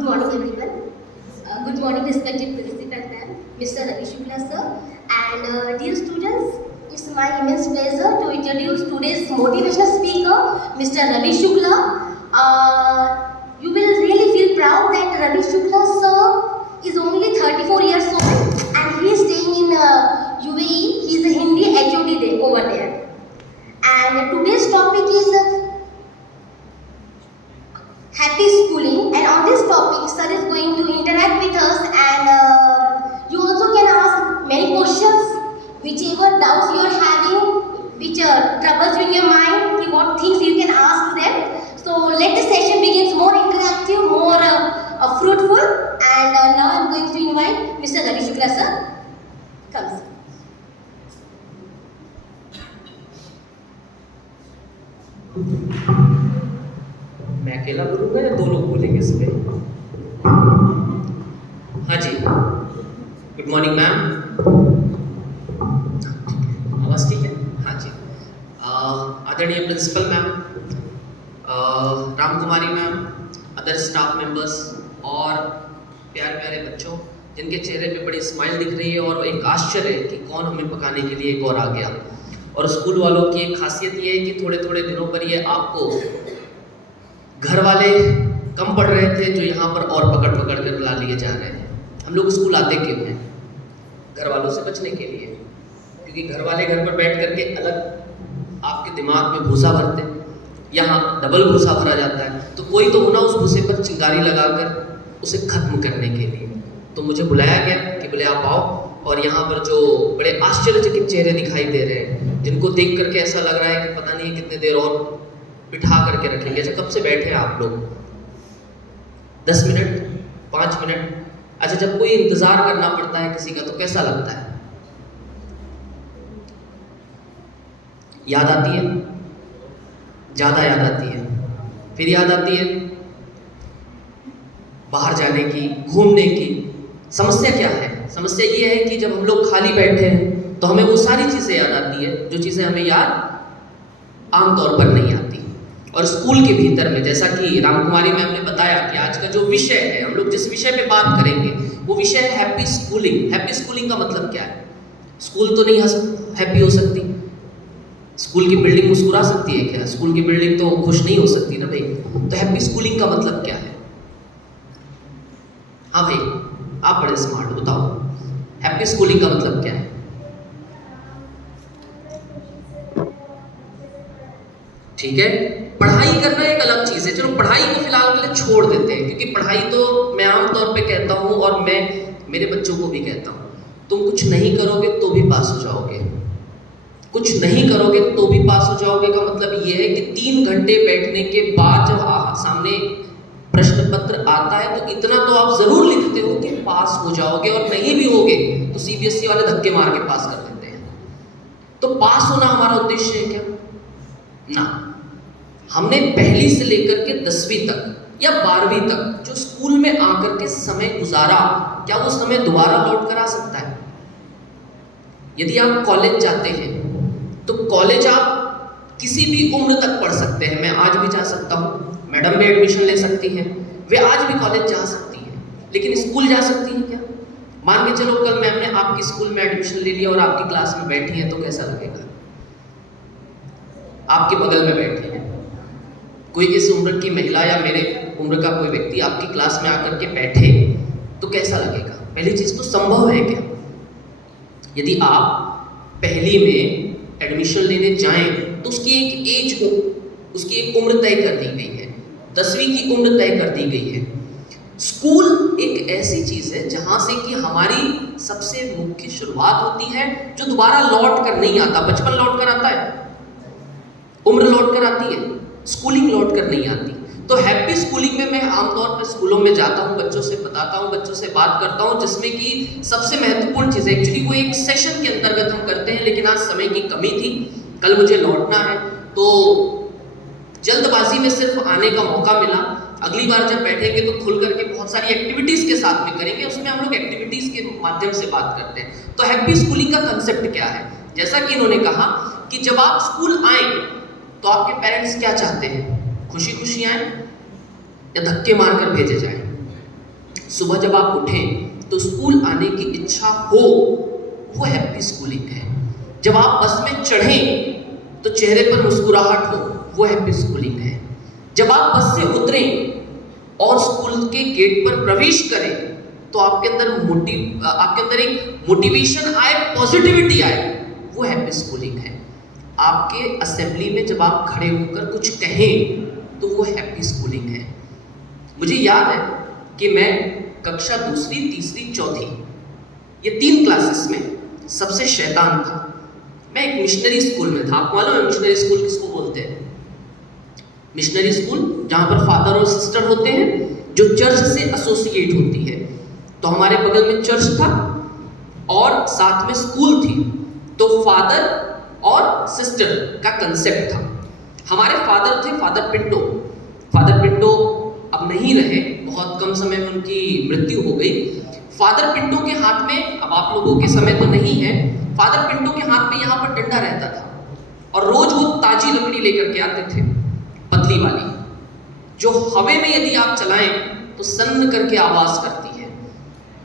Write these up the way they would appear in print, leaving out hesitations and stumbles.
Good morning, everyone. Good morning, respected principal ma'am, Mr. Ravi Shukla sir, and dear students. It's my immense pleasure to introduce today's motivational speaker, Mr. Ravi Shukla. You will really feel proud that Ravi Shukla sir is only 34 years old and he is staying in UAE. He is a Hindi HOD there, over there. And today's topic is happy schooling, and on this topic sir is going to interact with us, and you also can ask many questions, whichever doubts you are having, which troubles you in your mind, what things you can ask to them. So let the session begins more interactive, more fruitful, and now I am going to invite Mr. Ravi Shukla sir. Come sir. मैं अकेला बोलूँगा या दो लोग बोलेंगे इस पे? हाँ जी, गुड मॉर्निंग मैम। आवाज़ ठीक है? हाँ जी। आदरणीय प्रिंसिपल मैम, राम कुमारी मैम, अदर स्टाफ मेंबर्स और प्यारे प्यारे बच्चों जिनके चेहरे पे बड़ी स्माइल दिख रही है और एक आश्चर्य है कि कौन हमें पकाने के लिए एक और आ गया। और स्कूल वालों की एक खासियत ये है कि थोड़े थोड़े दिनों पर ये आपको घर वाले कम पढ़ रहे थे जो यहाँ पर और पकड़ पकड़ कर ला लिए जा रहे हैं। हम लोग स्कूल आते क्यों हैं? घर वालों से बचने के लिए, क्योंकि घर वाले घर पर बैठ करके अलग आपके दिमाग में भूसा भरते, यहाँ डबल भूसा भरा जाता है। तो कोई तो होना उस भूसे पर चिंगारी लगाकर उसे खत्म करने के लिए। तो मुझे बुलाया गया कि बोले आप आओ, और यहाँ पर जो बड़े आश्चर्यचकित चेहरे दिखाई दे रहे हैं, जिनको देख करके ऐसा लग रहा है कि पता नहीं कितने देर और बिठा करके रखेंगे। अच्छा, कब से बैठे हैं आप लोग? 10 मिनट, 5 मिनट? अच्छा, जब कोई इंतजार करना पड़ता है किसी का तो कैसा लगता है? याद आती है, ज़्यादा याद आती है, फिर याद आती है बाहर जाने की, घूमने की। समस्या क्या है? समस्या ये है कि जब हम लोग खाली बैठे हैं तो हमें वो सारी चीज़ें याद आती है जो चीज़ें हमें याद आमतौर पर नहीं आती। और स्कूल के भीतर में, जैसा कि रामकुमारी मैम ने बताया कि आज का जो विषय है, हम लोग जिस विषय पे बात करेंगे वो विषय है हैप्पी स्कूलिंग। हैप्पी स्कूलिंग का मतलब क्या है? स्कूल तो नहीं हैप्पी हो सकती, स्कूल की बिल्डिंग मुस्कुरा सकती है क्या? स्कूल की बिल्डिंग तो खुश नहीं हो सकती ना भाई। तो हैप्पी स्कूलिंग का मतलब क्या है? हाँ भाई, आप बड़े स्मार्ट, बताओ हैप्पी स्कूलिंग का मतलब क्या है? ठीक है, पढ़ाई करना एक अलग चीज़ है। चलो पढ़ाई को फिलहाल के लिए छोड़ देते हैं, क्योंकि पढ़ाई तो मैं आमतौर पे कहता हूँ और मैं मेरे बच्चों को भी कहता हूँ, तुम कुछ नहीं करोगे तो भी पास हो जाओगे। कुछ नहीं करोगे तो भी पास हो जाओगे का मतलब ये है कि 3 घंटे बैठने के बाद जब सामने प्रश्न पत्र आता है तो इतना तो आप जरूर लिखते हो कि पास हो जाओगे, और नहीं भी होगे तो सीबीएसई वाले धक्के मार के पास कर देते हैं। तो पास होना हमारा उद्देश्य है क्या? ना। हमने पहली से लेकर के 10वीं तक या 12वीं तक जो स्कूल में आकर के समय गुजारा, क्या वो समय दोबारा लौट कर आ सकता है? यदि आप कॉलेज जाते हैं तो कॉलेज आप किसी भी उम्र तक पढ़ सकते हैं। मैं आज भी जा सकता हूँ, मैडम भी एडमिशन ले सकती हैं, वे आज भी कॉलेज जा सकती हैं, लेकिन स्कूल जा सकती हैं क्या? मान के चलो कल मैम ने आपकी स्कूल में एडमिशन ले लिया और आपकी क्लास में बैठी है, तो कैसा लगेगा? आपके बगल में बैठी है कोई इस उम्र की महिला या मेरे उम्र का कोई व्यक्ति आपकी क्लास में आकर के बैठे तो कैसा लगेगा? पहली चीज तो संभव है क्या? यदि आप पहली में एडमिशन लेने जाएं तो उसकी एक एज हो, उसकी एक उम्र तय कर दी गई है, 10वीं की उम्र तय कर दी गई है। स्कूल एक ऐसी चीज है जहां से कि हमारी सबसे मुख्य शुरुआत होती है, जो दोबारा लौट कर नहीं आता। बचपन लौट कर आता है, उम्र लौट कर आती है, स्कूलिंग लौट कर नहीं आती। तो हैप्पी स्कूलिंग में मैं आमतौर पर स्कूलों में जाता हूँ, बच्चों से बताता हूँ, बच्चों से बात करता हूँ, जिसमें कि सबसे महत्वपूर्ण चीज़ है, एक्चुअली वो एक सेशन के अंतर्गत हम करते हैं, लेकिन आज समय की कमी थी, कल मुझे लौटना है, तो जल्दबाजी में सिर्फ आने का मौका मिला। अगली बार जब बैठेंगे तो खुल करके बहुत सारी एक्टिविटीज़ के साथ में करेंगे, उसमें हम लोग एक्टिविटीज़ के माध्यम से बात करते हैं। तो हैप्पी स्कूलिंग का कंसेप्ट क्या है? जैसा कि इन्होंने कहा कि जब आप स्कूल आए तो आपके पेरेंट्स क्या चाहते हैं? खुशी खुशी आए या धक्के मारकर भेजे जाए? सुबह जब आप उठें तो स्कूल आने की इच्छा हो, वो हैप्पी स्कूलिंग है। जब आप बस में चढ़ें तो चेहरे पर मुस्कुराहट हो, वो हैप्पी स्कूलिंग है। जब आप बस से उतरें और स्कूल के गेट पर प्रवेश करें तो आपके अंदर एक मोटिवेशन आए, पॉजिटिविटी आए, वो हैप्पी स्कूलिंग है। आपके असेंबली में जब आप खड़े होकर कुछ कहें तो वो हैप्पी स्कूलिंग है। मुझे याद है कि मैं कक्षा दूसरी, तीसरी, चौथी, ये 3 क्लासेस में सबसे शैतान था। मैं एक मिशनरी स्कूल में था। आपको मालूम है मिशनरी स्कूल किसको बोलते हैं? मिशनरी स्कूल जहाँ पर फादर और सिस्टर होते हैं, जो चर्च से एसोसिएट होती है। तो हमारे बगल में चर्च था और साथ में स्कूल थी, तो फादर और सिस्टर का कंसेप्ट था। हमारे फादर थे फादर पिंटो। फादर पिंटो अब नहीं रहे, बहुत कम समय में उनकी मृत्यु हो गई। फादर पिंटो के हाथ में, अब आप लोगों के समय तो नहीं है, फादर पिंटो के हाथ में यहाँ पर डंडा रहता था और रोज वो ताजी लकड़ी लेकर के आते थे, पतली वाली, जो हवे में यदि आप चलाएं तो सन्न करके आवाज करती है।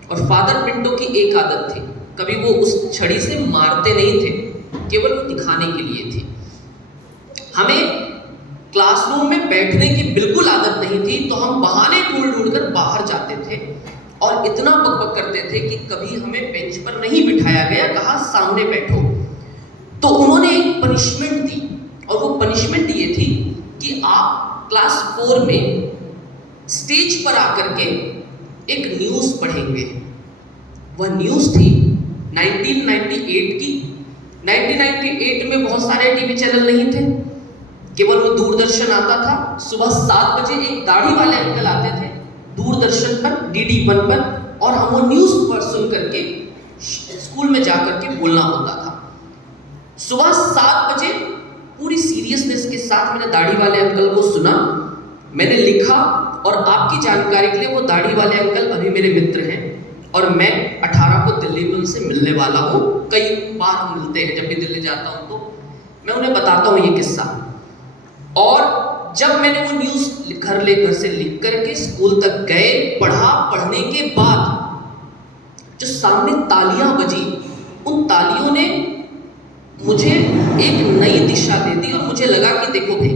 और फादर पिंटो की एक आदत थी, कभी वो उस छड़ी से मारते नहीं थे, केवल वो दिखाने के लिए थी। हमें क्लासरूम में बैठने की बिल्कुल आदत नहीं थी, तो हम बहाने ढूंढ कर बाहर जाते थे और इतना बकबक करते थे कि कभी हमें बेंच पर नहीं बिठाया गया, कहा सामने बैठो। तो उन्होंने एक पनिशमेंट दी और वो पनिशमेंट ये थी कि आप क्लास 4 में स्टेज पर आकर के एक न्यूज़ पढ़ेंगे। वह न्यूज़ थी 1998 की। 1998 में बहुत सारे टीवी चैनल नहीं थे, केवल वो दूरदर्शन आता था। सुबह 7 बजे एक दाढ़ी वाले अंकल आते थे दूरदर्शन पर, DD 1 पर, और हम वो न्यूज़ पर सुन करके स्कूल में जाकर के बोलना होता था। सुबह 7 बजे पूरी सीरियसनेस के साथ मैंने दाढ़ी वाले अंकल को सुना, मैंने लिखा, और आपकी जानकारी के लिए वो दाढ़ी वाले अंकल अभी मेरे मित्र हैं और मैं 18 को दिल्ली में उनसे मिलने वाला हूँ। कई बार हम मिलते हैं, जब भी दिल्ली जाता हूँ तो मैं उन्हें बताता हूँ ये किस्सा। और जब मैंने वो न्यूज़ घर से लिख करके स्कूल तक गए, पढ़ा, पढ़ने के बाद जो सामने तालियां बजी, उन तालियों ने मुझे एक नई दिशा दे दी और मुझे लगा कि देखो भाई,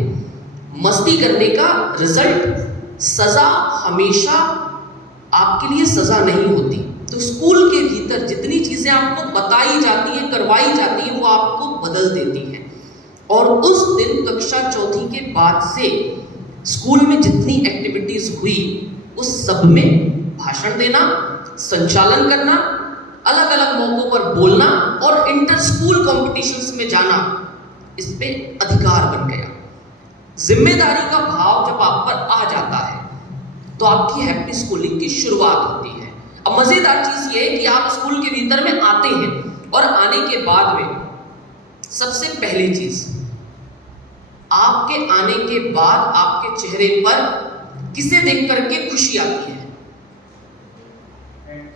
मस्ती करने का रिजल्ट, सजा हमेशा आपके लिए सजा नहीं होती। तो स्कूल के भीतर जितनी चीजें आपको बताई जाती हैं, करवाई जाती हैं, वो आपको बदल देती हैं। और उस दिन कक्षा 4 के बाद से स्कूल में जितनी एक्टिविटीज हुई, उस सब में भाषण देना, संचालन करना, अलग अलग मौकों पर बोलना और इंटर स्कूल कॉम्पिटिशन्स में जाना, इस पे अधिकार बन गया। जिम्मेदारी का भाव जब आप पर आ जाता है तो आपकी हैप्पी स्कूलिंग की शुरुआत होती है। अब मजेदार चीज ये है कि आप स्कूल के भीतर में आते हैं और आने के बाद में सबसे पहली चीज, आपके आने के बाद आपके चेहरे पर किसे देख करके खुशी आती है?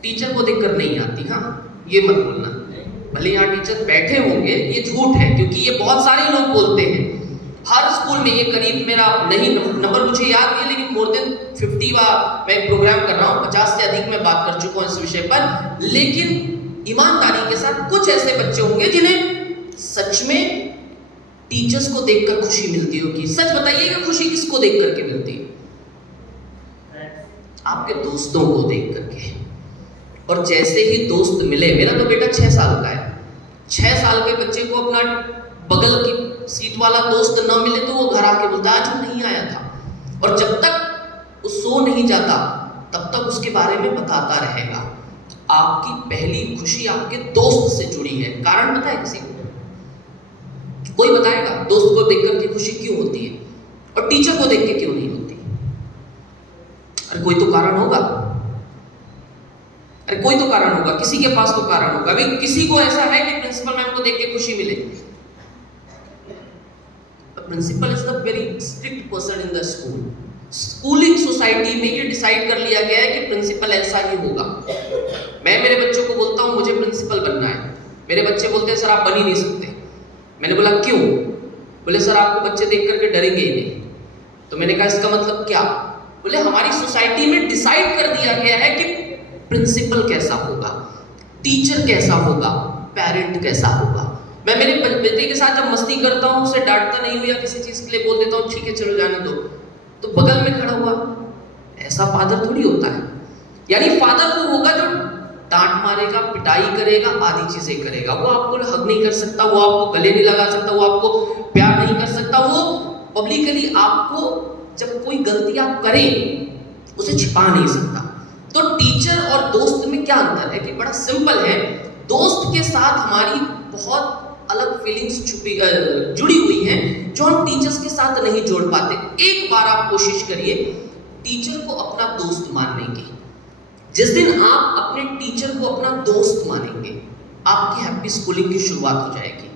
टीचर को देखकर नहीं आती। हाँ, ये मत बोलना, भले यहाँ टीचर बैठे होंगे, ये झूठ है, क्योंकि ये बहुत सारे लोग बोलते हैं। हर स्कूल में ये करीब, मेरा नहीं नंबर मुझे याद नहीं है, लेकिन मोर देन 50 मैं एक प्रोग्राम कर रहा हूँ, 50 से अधिक मैं बात कर चुका हूँ इस विषय पर। लेकिन ईमानदारी के साथ कुछ ऐसे बच्चे होंगे जिन्हें सच में टीचर्स को देखकर खुशी मिलती होगी। सच बताइएगा, खुशी किसको देख करके मिलती है? आपके दोस्तों को देख करके। और जैसे ही दोस्त मिले, मेरा तो बेटा 6 साल का है, 6 साल के बच्चे को अपना बगल की सीट वाला दोस्त न मिले तो वो घर आके बोलता है आज वो नहीं आया था। और जब तक वो सो नहीं जाता तब तक उसके बारे में बताता रहेगा। आपकी पहली खुशी आपके दोस्त से जुड़ी है। कारण पता है किसी को? कोई बताएगा दोस्त को देख करके खुशी क्यों होती है और टीचर को देख के क्यों नहीं होती? अरे कोई तो कारण होगा, अरे कोई तो कारण होगा, किसी के पास तो कारण होगा। अभी किसी को ऐसा है कि प्रिंसिपल मैम को देख के खुशी मिले? Principal is the very strict person in the school. Schooling society में ये डिसाइड कर लिया गया है कि प्रिंसिपल ऐसा ही होगा। मैं मेरे बच्चों को बोलता हूँ मुझे प्रिंसिपल बनना है, मेरे बच्चे बोलते हैं सर आप बन ही नहीं सकते। मैंने बोला क्यों? बोले सर आपको बच्चे देख करके डरेंगे ही नहीं। तो मैंने कहा इसका मतलब क्या? बोले हमारी सोसाइटी में डिसाइड कर दिया गया है कि प्रिंसिपल कैसा होगा, टीचर कैसा होगा, पेरेंट कैसा होगा। मैं मेरे बेटे के साथ जब मस्ती करता हूँ, उसे डांटता नहीं हूँ या किसी चीज के लिए बोल देता हूँ ठीक है चलो जाने दो, तो बगल में खड़ा हुआ ऐसा फादर थोड़ी होता है। यानी फादर वो होगा जो डांट मारेगा, पिटाई करेगा, आदि चीजें करेगा। वो आपको हग नहीं कर सकता, वो आपको गले नहीं लगा सकता, वो आपको प्यार नहीं कर सकता। वो पब्लिकली आपको जब कोई गलती आप करें उसे छिपा नहीं सकता। तो टीचर और दोस्त में क्या अंतर है कि बड़ा सिंपल है। दोस्त के साथ हमारी बहुत अलग फीलिंग्स जुड़ी हुई हैं जो हम टीचर्स के साथ नहीं जोड़ पाते। एक बार आप कोशिश करिए टीचर को अपना दोस्त मानने की। जिस दिन आप अपने टीचर को अपना दोस्त मानेंगे, आपकी हैप्पी स्कूलिंग की शुरुआत हो जाएगी।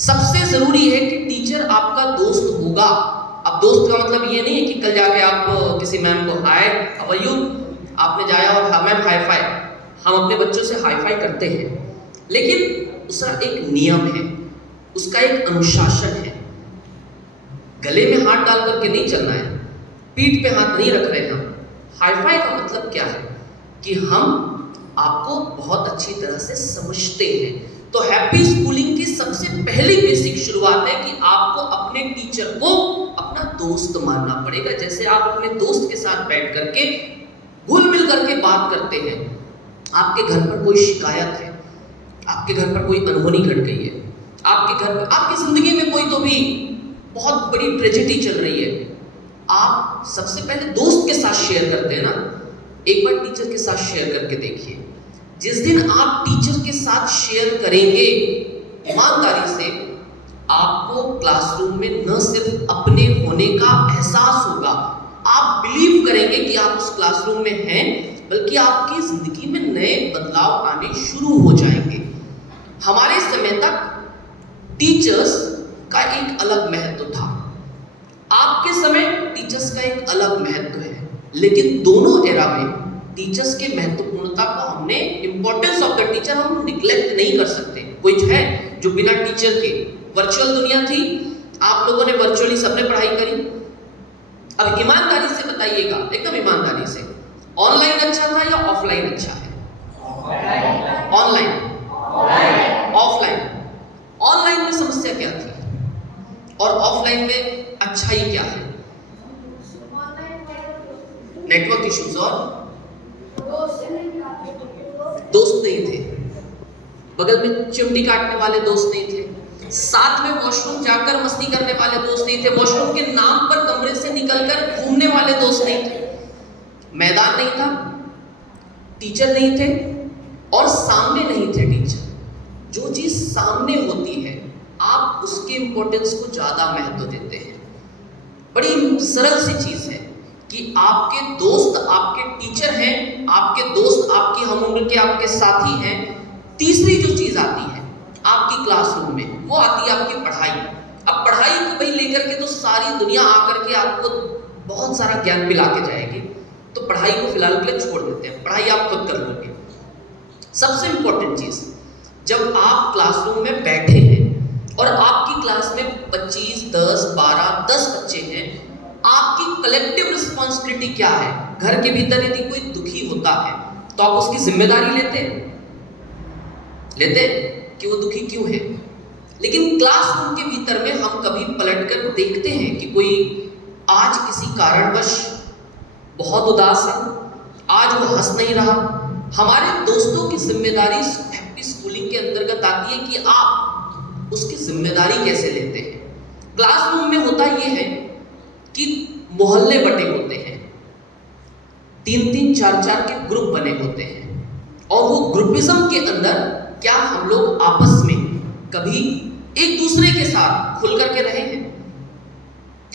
सबसे जरूरी है कि टीचर आपका दोस्त होगा। अब दोस्त का मतलब ये नहीं है कि कल जाके आप किसी मैम को हाय हाउ आर यू आपने जाया और हाँ मैम हाई फाई। हम अपने बच्चों से हाई फाई करते हैं, लेकिन उसका एक नियम है, उसका एक अनुशासन है। गले में हाथ डाल करके नहीं चलना है, पीठ पे हाथ नहीं रख रहे हम। हाई फाई का मतलब क्या है कि हम आपको बहुत अच्छी तरह से समझते हैं। तो हैप्पी स्कूलिंग की सबसे पहली बेसिक शुरुआत है कि आपको अपने टीचर को अपना दोस्त मानना पड़ेगा। जैसे आप अपने दोस्त के साथ बैठ करके घुल मिल करके बात करते हैं। आपके घर पर कोई शिकायत है, आपके घर पर कोई अनहोनी घट गई है, आपके घर पर आपकी जिंदगी में कोई तो भी बहुत बड़ी ट्रेजेडी चल रही है, आप सबसे पहले दोस्त के साथ शेयर करते हैं ना। एक बार टीचर के साथ शेयर करके देखिए। जिस दिन आप टीचर के साथ शेयर करेंगे ईमानदारी से, आपको क्लासरूम में न सिर्फ अपने होने का एहसास होगा, आप बिलीव करेंगे कि आप उस क्लासरूम में हैं, बल्कि आपकी जिंदगी में नए बदलाव आने शुरू हो जाएंगे। हमारे समय तक टीचर्स का एक अलग महत्व था, आपके समय टीचर्स का एक अलग महत्व है, लेकिन दोनों एरा में टीचर्स के महत्वपूर्णता को हमने इंपॉर्टेंस ऑफ द टीचर हम निग्लेक्ट नहीं कर सकते। कोई है जो बिना टीचर के, वर्चुअल दुनिया थी, आप लोगों ने वर्चुअली सबने पढ़ाई करी। अब ईमानदारी से बताइएगा, एकदम ईमानदारी से, ऑनलाइन अच्छा था या ऑफलाइन अच्छा है? Online, offline. ऑनलाइन में समस्या क्या थी और ऑफलाइन में अच्छाई क्या है? नेटवर्क इश्यूज और दोस्त नहीं थे, बगल में चिमटी काटने वाले दोस्त नहीं थे, साथ में वॉशरूम जाकर मस्ती करने वाले दोस्त नहीं थे, वॉशरूम के नाम पर कमरे से निकलकर घूमने वाले दोस्त नहीं थे, मैदान नहीं था, टीचर नहीं थे और सामने नहीं थे टीचर। जो चीज सामने होती है आप उसके इंपॉर्टेंस को ज्यादा महत्व देते हैं। बड़ी सरल सी चीज है कि आपके दोस्त आपके टीचर हैं, आपके दोस्त आपकी हम उम्र के आपके साथी हैं। तीसरी जो चीज आती है आपकी क्लासरूम में, वो आती है आपकी पढ़ाई। अब पढ़ाई को भाई लेकर के तो सारी दुनिया आकर के आपको बहुत सारा ज्ञान पिला के जाएगी, तो पढ़ाई को फिलहाल के लिए छोड़ देते हैं, पढ़ाई आप खुद कर लोगे। सबसे इंपॉर्टेंट चीज, जब आप क्लासरूम में बैठे हैं और आपकी क्लास में 25, 10, 12, 10 बच्चे हैं, आपकी कलेक्टिव रिस्पॉन्सिबिलिटी क्या है? घर के भीतर यदि कोई दुखी होता है तो आप उसकी जिम्मेदारी लेते हैं कि वो दुखी क्यों है। लेकिन क्लासरूम के भीतर में हम कभी पलटकर देखते हैं कि कोई आज किसी कारणवश बहुत उदास है, आज वो हंस नहीं रहा। हमारे दोस्तों की जिम्मेदारी हैप्पी स्कूलिंग के अंतर्गत आती है कि आप उसकी जिम्मेदारी कैसे लेते हैं। क्लासरूम में होता ये है कि मोहल्ले बटे होते हैं, 3-3, 4-4 के ग्रुप बने होते हैं, और वो ग्रुपिज्म के अंदर क्या हम लोग आपस में कभी एक दूसरे के साथ खुल करके रहे हैं?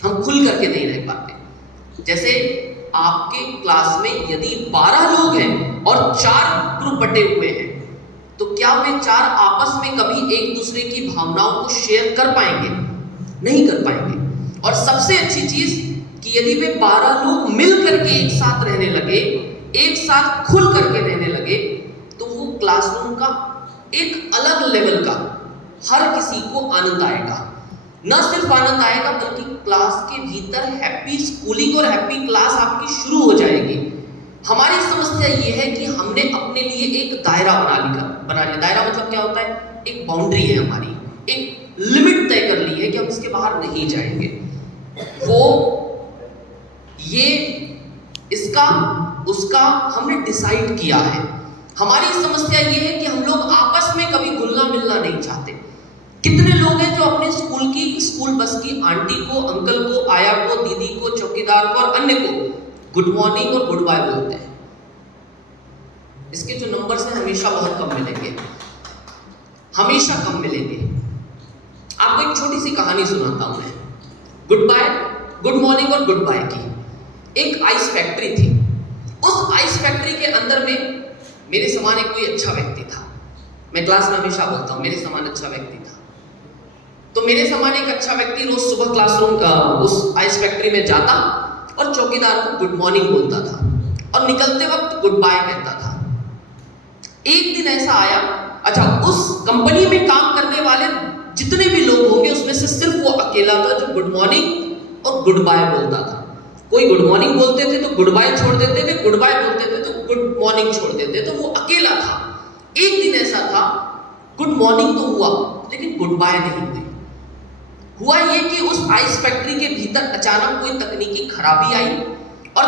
हम खुल करके नहीं रह पाते। जैसे आपके क्लास में यदि 12 लोग हैं और 4 ग्रुप बटे हुए हैं, तो क्या वे 4 आपस में कभी एक दूसरे की भावनाओं को शेयर कर पाएंगे? नहीं कर पाएंगे। और सबसे अच्छी चीज कि यदि वे 12 लोग मिल करके एक साथ रहने लगे, एक साथ खुल करके रहने लगे, तो वो क्लासरूम का एक अलग लेवल का हर किसी को आनंद आएगा। न सिर्फ आनंद आएगा, बल्कि क्लास के भीतर हैप्पी स्कूलिंग और हैप्पी क्लास आपकी हमारी समस्या ये है कि हमने अपने लिए एक दायरा बना लिया। दायरा मतलब क्या होता है? एक बाउंड्री है हमारी, एक लिमिट तय कर ली है कि हम इसके बाहर नहीं जाएंगे। वो ये इसका उसका हमने डिसाइड किया है। हमारी समस्या ये है कि हम लोग आपस में कभी घुलना मिलना नहीं चाहते। कितने लोग हैं जो अपने स्कूल बस की आंटी को, अंकल को, आया को, दीदी को, चौकीदार को और अन्य को गुड मॉर्निंग और गुड बाय बोलते हैं। इसके जो नंबर हैं हमेशा बहुत कम मिलेंगे, हमेशा कम मिलेंगे। आपको एक छोटी सी कहानी सुनाता हूं मैं, गुड मॉर्निंग और गुड बाय की। एक आइस फैक्ट्री थी। उस आइस फैक्ट्री के अंदर में मेरे समान एक कोई अच्छा व्यक्ति था। मैं क्लास में हमेशा बोलता हूं, मेरे समान अच्छा व्यक्ति था। तो मेरे समान एक अच्छा व्यक्ति रोज सुबह क्लासरूम उस आइस फैक्ट्री में जाता और चौकीदार को गुड मॉर्निंग बोलता था और निकलते वक्त गुड बाय कहता था। एक दिन ऐसा आया, अच्छा, उस कंपनी में काम करने वाले जितने भी लोग होंगे उसमें से सिर्फ वो अकेला था जो गुड मॉर्निंग और गुड बाय बोलता था। कोई गुड मॉर्निंग बोलते थे तो गुड बाय छोड़ देते थे, गुड बाय बोलते थे तो गुड मॉर्निंग छोड़ देते, तो वो अकेला था। एक दिन ऐसा था, गुड मॉर्निंग तो हुआ लेकिन गुड बाय नहीं हुई। हुआ ये कि उस आइस फैक्ट्री के भीतर अचानक कोई तकनीकी खराबी आई और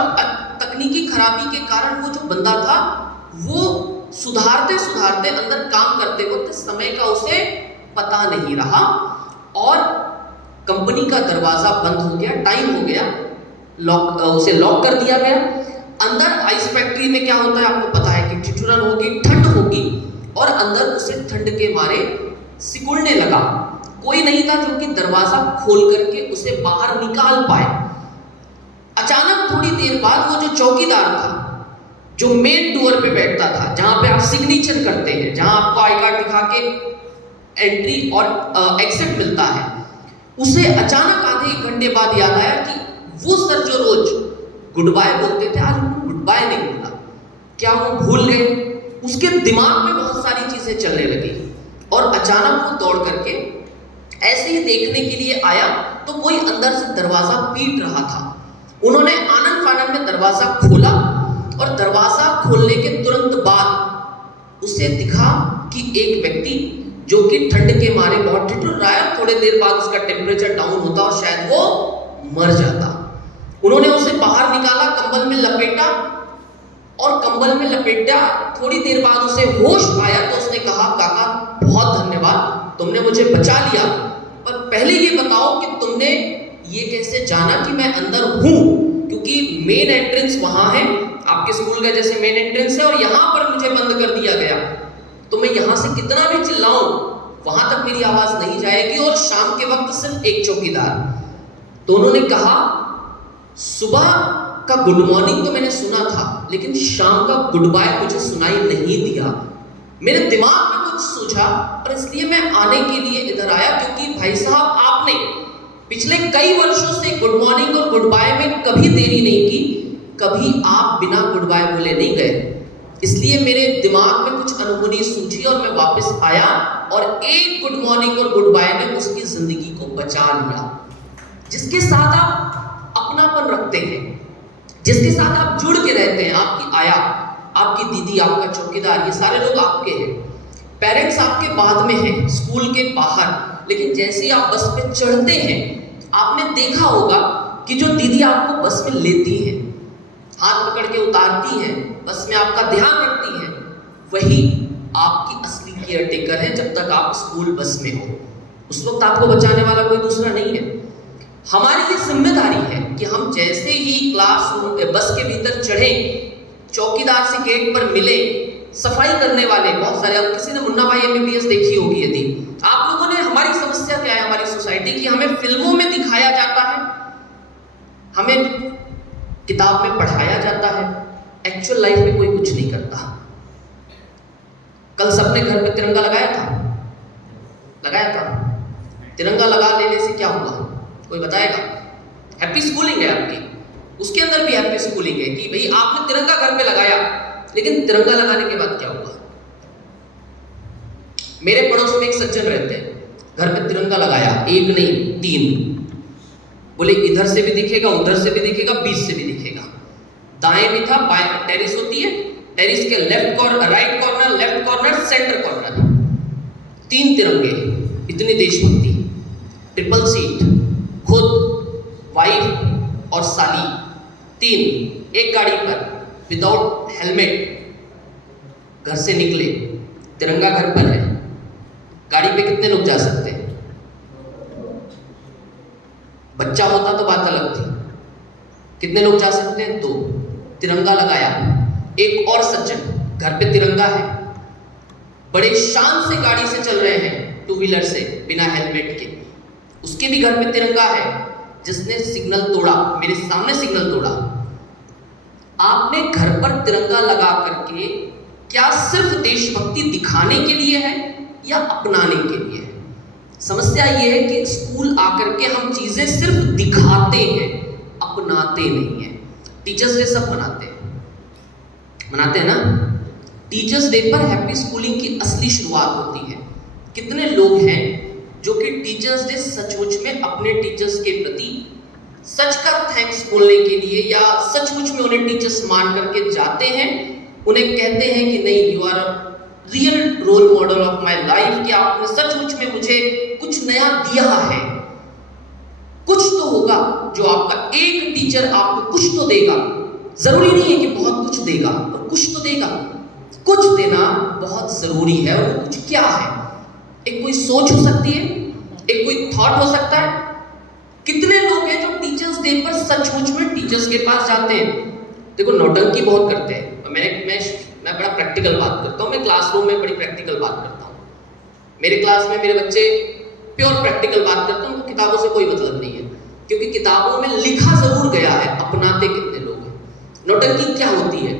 तकनीकी खराबी के कारण वो जो बंदा था वो सुधारते सुधारते अंदर काम करते वक्त समय का उसे पता नहीं रहा और कंपनी का दरवाजा बंद हो गया, टाइम हो गया, उसे लॉक कर दिया गया। अंदर आइस फैक्ट्री में क्या होता है आपको पता है कि ठिठुरन होगी, ठंड होगी और अंदर उसे ठंड के मारे सिकुड़ने लगा। कोई नहीं था जो कि दरवाजा खोल करके उसे बाहर निकाल पाए। अचानक थोड़ी देर बाद वो जो चौकीदार था, जो मेन डोर पे बैठता था, जहां पे आप सिग्नेचर करते हैं, जहां आपको आई कार्ड दिखा के एंट्री और एग्जिट मिलता है, उसे अचानक आधे एक घंटे बाद याद आया कि वो सर जो रोज गुड बाय बोलते थे आज गुड बाय नहीं बोला। क्या वो भूल गए? उसके दिमाग में बहुत सारी चीजें चलने लगी और अचानक वो दौड़ करके ऐसे ही देखने के लिए आया तो कोई अंदर से दरवाजा पीट रहा था। उन्होंने आनंद फानन में दरवाजा खोला और दरवाजा खोलने के तुरंत बाद उसे दिखा कि एक व्यक्ति जो कि ठंड के मारे बहुत ठिठुर रहा है, थोड़े देर बाद उसका टेम्परेचर डाउन होता और शायद वो मर जाता। उन्होंने उसे बाहर निकाला, कंबल में लपेटा और कंबल में लपेटा थोड़ी देर बाद उसे होश आया तो उसने कहा, काका बहुत धन्यवाद, तुमने मुझे बचा लिया, पर पहले ये बताओ कि तुमने ये कैसे जाना कि मैं अंदर हूं? क्योंकि मेन एंट्रेंस वहां है, आपके स्कूल का जैसे मेन एंट्रेंस है और यहां पर मुझे बंद कर दिया गया, तो मैं यहां से कितना भी चिल्लाऊं वहां तक मेरी आवाज नहीं जाएगी और शाम के वक्त सिर्फ एक चौकीदार। तो उन्होंने कहा, सुबह का गुड मॉर्निंग तो मैंने सुना था लेकिन शाम का गुड बाय मुझे सुनाई नहीं दिया। मेरे दिमाग में कुछ सूझा और इसलिए मैं आने के लिए इधर आया, क्योंकि भाई साहब आपने पिछले कई वर्षों से गुड मॉर्निंग और गुड बाय में कभी देरी नहीं की, कभी आप बिना गुड बाय बोले नहीं गए। इसलिए मेरे दिमाग में कुछ अनहोनी सूझी और मैं वापस आया और एक गुड मॉर्निंग और गुड बाय ने उसकी जिंदगी को बचा लिया। जिसके साथ आप अपनापन रखते हैं, जिसके साथ आप जुड़ के रहते हैं, आपकी आया, आपकी दीदी, आपका चौकीदार, ये सारे लोग आपके हैं। पेरेंट्स आपके बाद में हैं, स्कूल के बाहर, लेकिन जैसे ही आप बस पे चढ़ते हैं आपने देखा होगा कि जो दीदी आपको बस में लेती है, हाथ पकड़ के उतारती है, बस में आपका ध्यान रखती है, वही आपकी असली केयर टेकर है जब तक आप स्कूल बस में हो। उस वक्त आपको बचाने वाला कोई दूसरा नहीं है। हमारी ये जिम्मेदारी है कि हम जैसे ही क्लासरूम बस के भीतर चढ़े, चौकीदार से गेट पर मिले, सफाई करने वाले बहुत सारे, अब किसी ने मुन्ना भाई MBBS देखी होगी, यदि आप लोगों ने, हमारी समस्या क्या है हमारी सोसाइटी की, हमें फिल्मों में दिखाया जाता है, हमें किताब में पढ़ाया जाता है, एक्चुअल लाइफ में कोई कुछ नहीं करता। कल सबने घर पे तिरंगा लगाया था? तिरंगा लगा लेने से क्या हुआ? कोई बताएगा? हैप्पी स्कूलिंग है आपकी, उसके अंदर भी हैप्पी स्कूलिंग है कि भाई आपने तिरंगा घर पे लगाया, लेकिन तिरंगा लगाने के बाद क्या हुआ? मेरे पड़ोस में एक सज्जन रहते हैं, घर पे तिरंगा लगाया, एक नहीं 3, बोले इधर से भी दिखेगा, उधर से भी दिखेगा, बीच से भी दिखेगा। दाएं भी था, बाएं टेरिस होती है, टेरिस के left corner, right corner, left corner, centre corner, 3 तिरंगे, इतनी देशभक्ति, ट्रिपल सीट, खुद, वाइफ और साली, 3 एक गाड़ी पर विदाउट हेलमेट घर से निकले, तिरंगा घर पर है, गाड़ी पे कितने लोग जा सकते हैं? बच्चा होता तो बात अलग थी, कितने लोग जा सकते हैं? 2, तिरंगा लगाया। एक और सज्जन घर पे तिरंगा है, बड़े शान से गाड़ी से चल रहे हैं, 2 व्हीलर से, बिना हेलमेट के, उसके भी घर पे तिरंगा है, जिसने सिग्नल तोड़ा, मेरे सामने सिग्नल तोड़ा। आपने घर पर तिरंगा लगा करके क्या सिर्फ देशभक्ति दिखाने के लिए है या अपनाने के लिए है? समस्या ये है कि स्कूल आकर के हम चीजें सिर्फ दिखाते हैं, अपनाते नहीं है। टीचर्स डे सब मनाते हैं ना? टीचर्स डे पर हैप्पी स्कूलिंग की असली शुरुआत होती है। कितने लोग हैं जो कि टीचर्स डे सचमुच में अपने टीचर्स के प्रति सच का थैंक्स बोलने के लिए या सचमुच में उन्हें टीचर्स मान करके जाते हैं, उन्हें कहते हैं कि नहीं, you are real role model of my life, कि आपने सचमुच में मुझे कुछ नया दिया है। कुछ तो होगा जो आपका एक टीचर आपको कुछ तो देगा, जरूरी नहीं है कि बहुत कुछ देगा, पर कुछ तो देगा। कुछ देना बहुत जरूरी है, और वो कुछ क्या है? एक कोई सोच हो सकती है, एक कोई थॉट हो सकता है। कितने लोग हैं जो टीचर्स डे पर सचमुच में टीचर्स के पास जाते हैं? देखो, नौटंकी बहुत करते हैं। मैं बड़ा प्रैक्टिकल बात करता हूँ, मैं क्लासरूम में बड़ी प्रैक्टिकल बात करता हूँ। मेरे क्लास में मेरे बच्चे प्योर प्रैक्टिकल बात करते हैं, उनको किताबों से कोई मतलब नहीं है, क्योंकि किताबों में लिखा जरूर गया है, अपनाते कितने लोग हैं? नौटंकी क्या होती है?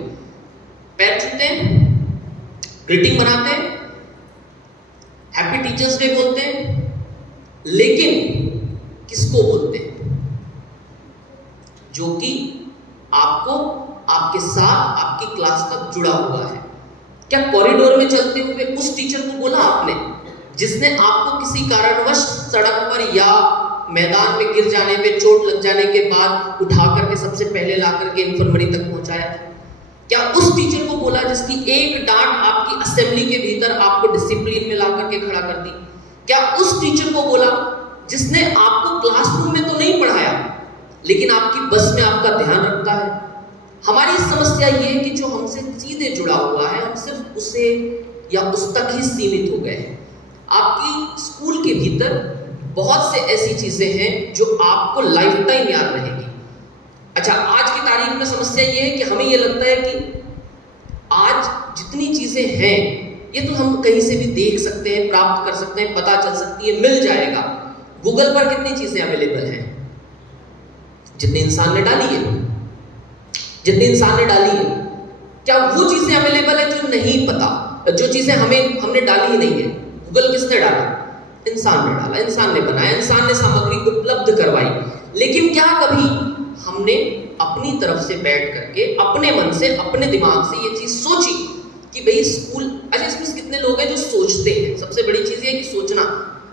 पैर छूते हैं, ग्रीटिंग बनाते हैं, हैप्पी टीचर्स डे बोलते हैं, लेकिन किसको बोलते हैं? जो कि आपको, आपके साथ, आपकी क्लास तक जुड़ा हुआ है। क्या कॉरिडोर में चलते हुए उस टीचर को बोला आपने जिसने आपको किसी कारणवश सड़क पर या मैदान में गिर जाने पे, चोट लग जाने के बाद उठा करके सबसे पहले ला करके इन्फर्मरी तक पहुंचाया? क्या उस टीचर को बोला जिसकी एक डांट आपकी असेंबली के भीतर आपको डिसिप्लिन में ला करके खड़ा कर दी? क्या उस टीचर को बोला जिसने आपको क्लासरूम में तो नहीं पढ़ाया, लेकिन आपकी बस में आपका ध्यान रखता है? हमारी समस्या ये है कि जो हमसे सीधे जुड़ा हुआ है, हम सिर्फ उसे या उस तक ही सीमित हो गए हैं। आपकी स्कूल के भीतर बहुत से ऐसी चीजें हैं जो आपको लाइफ टाइम याद रहेगी। अच्छा, आज की तारीख में समस्या ये है कि हमें ये लगता है कि आज जितनी चीजें हैं ये तो हम कहीं से भी देख सकते हैं, प्राप्त कर सकते हैं, पता चल सकती है, मिल जाएगा। गूगल पर कितनी चीजें अवेलेबल हैं? जितनी इंसान ने डाली है, जितनी इंसान ने डाली है। क्या वो चीजें अवेलेबल है जो नहीं पता, जो चीजें हमने डाली ही नहीं है? गूगल किसने डाला? इंसान ने डाला, इंसान ने बनाया, इंसान ने सामग्री उपलब्ध करवाई। लेकिन क्या कभी हमने अपनी तरफ से बैठ करके, अपने मन से, अपने दिमाग से ये चीज सोची कि भाई स्कूल, अच्छा इसमें कितने लोग हैं जो सोचते हैं? सबसे बड़ी चीज ये है कि सोचना।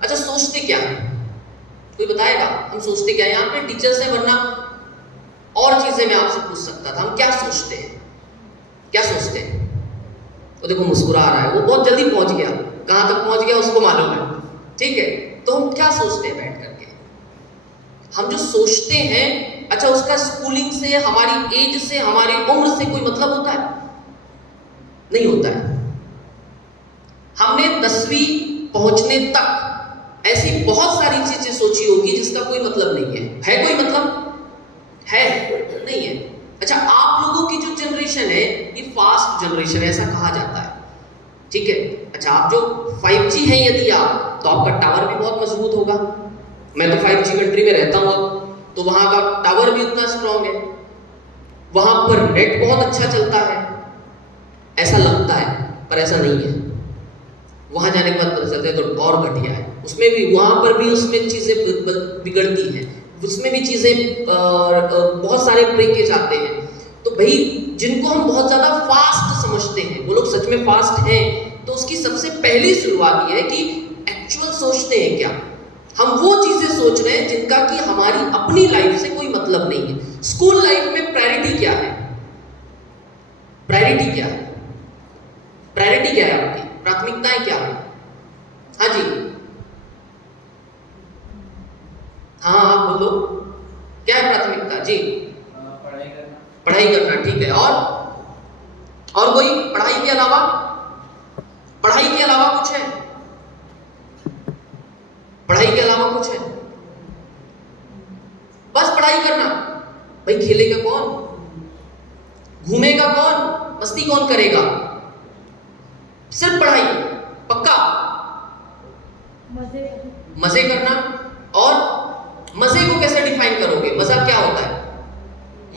अच्छा, सोचते क्या है? कोई बताएगा हम सोचते क्या? यहाँ पे टीचर्स है, वरना और चीजें मैं आपसे पूछ सकता था। हम क्या सोचते हैं? क्या सोचते हैं? वो देखो मुस्कुरा रहा है, वो बहुत जल्दी पहुंच गया, कहां तक पहुंच गया उसको मालूम है। ठीक है, तो हम क्या सोचते हैं बैठ करके? हम जो सोचते हैं, अच्छा उसका स्कूलिंग से, हमारी एज से, हमारी उम्र से कोई मतलब होता है? नहीं होता है। हमने 10वीं पहुंचने तक ऐसी बहुत सारी चीजें सोची होगी जिसका कोई मतलब नहीं है। है कोई मतलब? है? नहीं है। अच्छा, आप लोगों की जो जनरेशन है ये फास्ट जनरेशन है, ऐसा कहा जाता है। ठीक है, अच्छा आप जो 5G हैं, यदि आप, तो आपका टावर भी बहुत मजबूत होगा। मैं तो 5G कंट्री में रहता हूँ अब, तो वहां का टावर भी उतना स्ट्रॉन्ग है, वहां पर नेट बहुत अच्छा चलता है, ऐसा लगता है, पर ऐसा नहीं है। वहां जाने के बाद पता चलता है तो और घटिया है। उसमें भी, वहां पर भी उसमें चीजें बिगड़ती हैं, उसमें भी चीजें बहुत सारे ब्रेकेज आते हैं। तो भाई जिनको हम बहुत ज्यादा फास्ट समझते हैं, वो लोग सच में फास्ट हैं, तो उसकी सबसे पहली शुरुआत ये है कि एक्चुअल सोचते हैं क्या? हम वो चीजें सोच रहे हैं जिनका कि हमारी अपनी लाइफ से कोई मतलब नहीं है। स्कूल लाइफ में प्रायोरिटी क्या है? प्रायोरिटी क्या है? प्रायोरिटी क्या है आपकी? प्राथमिकताएं क्या है? हाँ जी, हाँ आप बोलो, क्या है प्राथमिकता जी? पढ़ाई करना। पढ़ाई करना, ठीक है। और कोई? पढ़ाई के अलावा? पढ़ाई के अलावा कुछ है? पढ़ाई के अलावा कुछ है? बस पढ़ाई करना। भाई खेलेगा कौन? घूमेगा कौन? मस्ती कौन करेगा? सिर्फ पढ़ाई, पक्का? मजे करना। और मजे को कैसे डिफाइन करोगे? मजा क्या होता है?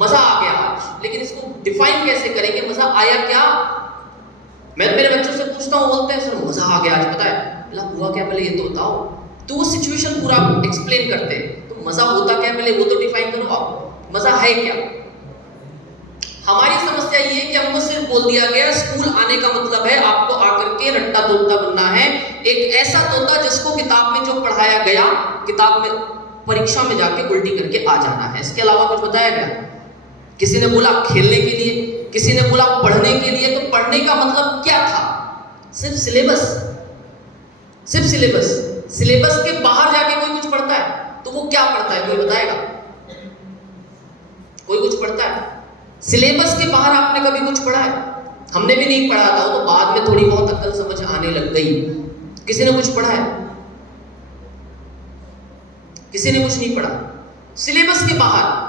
मजा आ गया आज, लेकिन इसको डिफाइन कैसे करेंगे? मजा आया क्या? मैं मेरे बच्चों से पूछता हूँ, बोलते हैं सर मजा आ गया आज, पता है बोला हुआ क्या, पहले ये तो बताओ। तो वो सिचुएशन पूरा एक्सप्लेन करते हैं। तो मजा होता क्या पहले वो तो डिफाइन करो आप, मजा है क्या? हमारी समस्या ये है कि हमको सिर्फ बोल दिया गया स्कूल आने का मतलब है आपको आकर के रट्टा तोता बनना है, एक ऐसा तोता जिसको किताब में जो पढ़ाया गया, किताब में परीक्षा में जाके उल्टी करके आ जाना है। इसके अलावा कुछ बताया गया? किसी ने बोला खेलने के लिए, किसी ने बोला पढ़ने के लिए। तो पढ़ने का मतलब क्या था? सिर्फ सिलेबस, सिर्फ सिलेबस। सिलेबस के बाहर जाके कोई कुछ पढ़ता है तो वो क्या पढ़ता है? कोई बताएगा? कोई कुछ पढ़ता है? सिलेबस के बाहर आपने कभी कुछ पढ़ा है? हमने भी नहीं पढ़ा था, वो तो बाद में थोड़ी बहुत अक्ल समझ आने लग गई। किसी ने कुछ पढ़ा है? किसी ने कुछ नहीं पढ़ा। सिलेबस के बाहर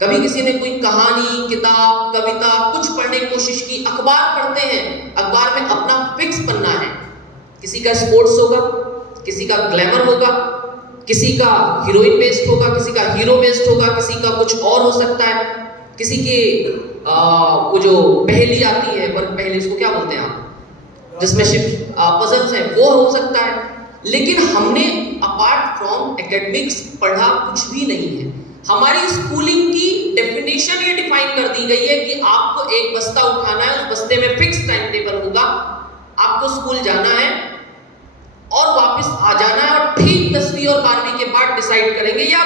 कभी किसी ने कोई कहानी, किताब, कविता कुछ पढ़ने की कोशिश की? अखबार पढ़ते हैं, अखबार में अपना फिक्स पन्ना है। किसी का स्पोर्ट्स होगा, किसी का ग्लैमर होगा, किसी का हीरोइन बेस्ड होगा, किसी का हीरो बेस्ड होगा, किसी का कुछ और हो सकता है, किसी के वो जो पहेली आती है, वर्ग पहेली, इसको क्या बोलते हैं आप, जिसमें पजल्स हैं, वो हो सकता है। लेकिन हमने अपार्ट फ्रॉम एकेडमिक्स पढ़ा कुछ भी नहीं है। हमारी स्कूलिंग की डेफिनेशन ये डिफाइन कर दी गई है कि आपको एक बस्ता उठाना है, उस बस्ते में फिक्स टाइम टेबल होगा, आपको स्कूल जाना है और वापस आ जाना है। और ठीक 10वीं और 12वीं के बाद डिसाइड करेंगे, या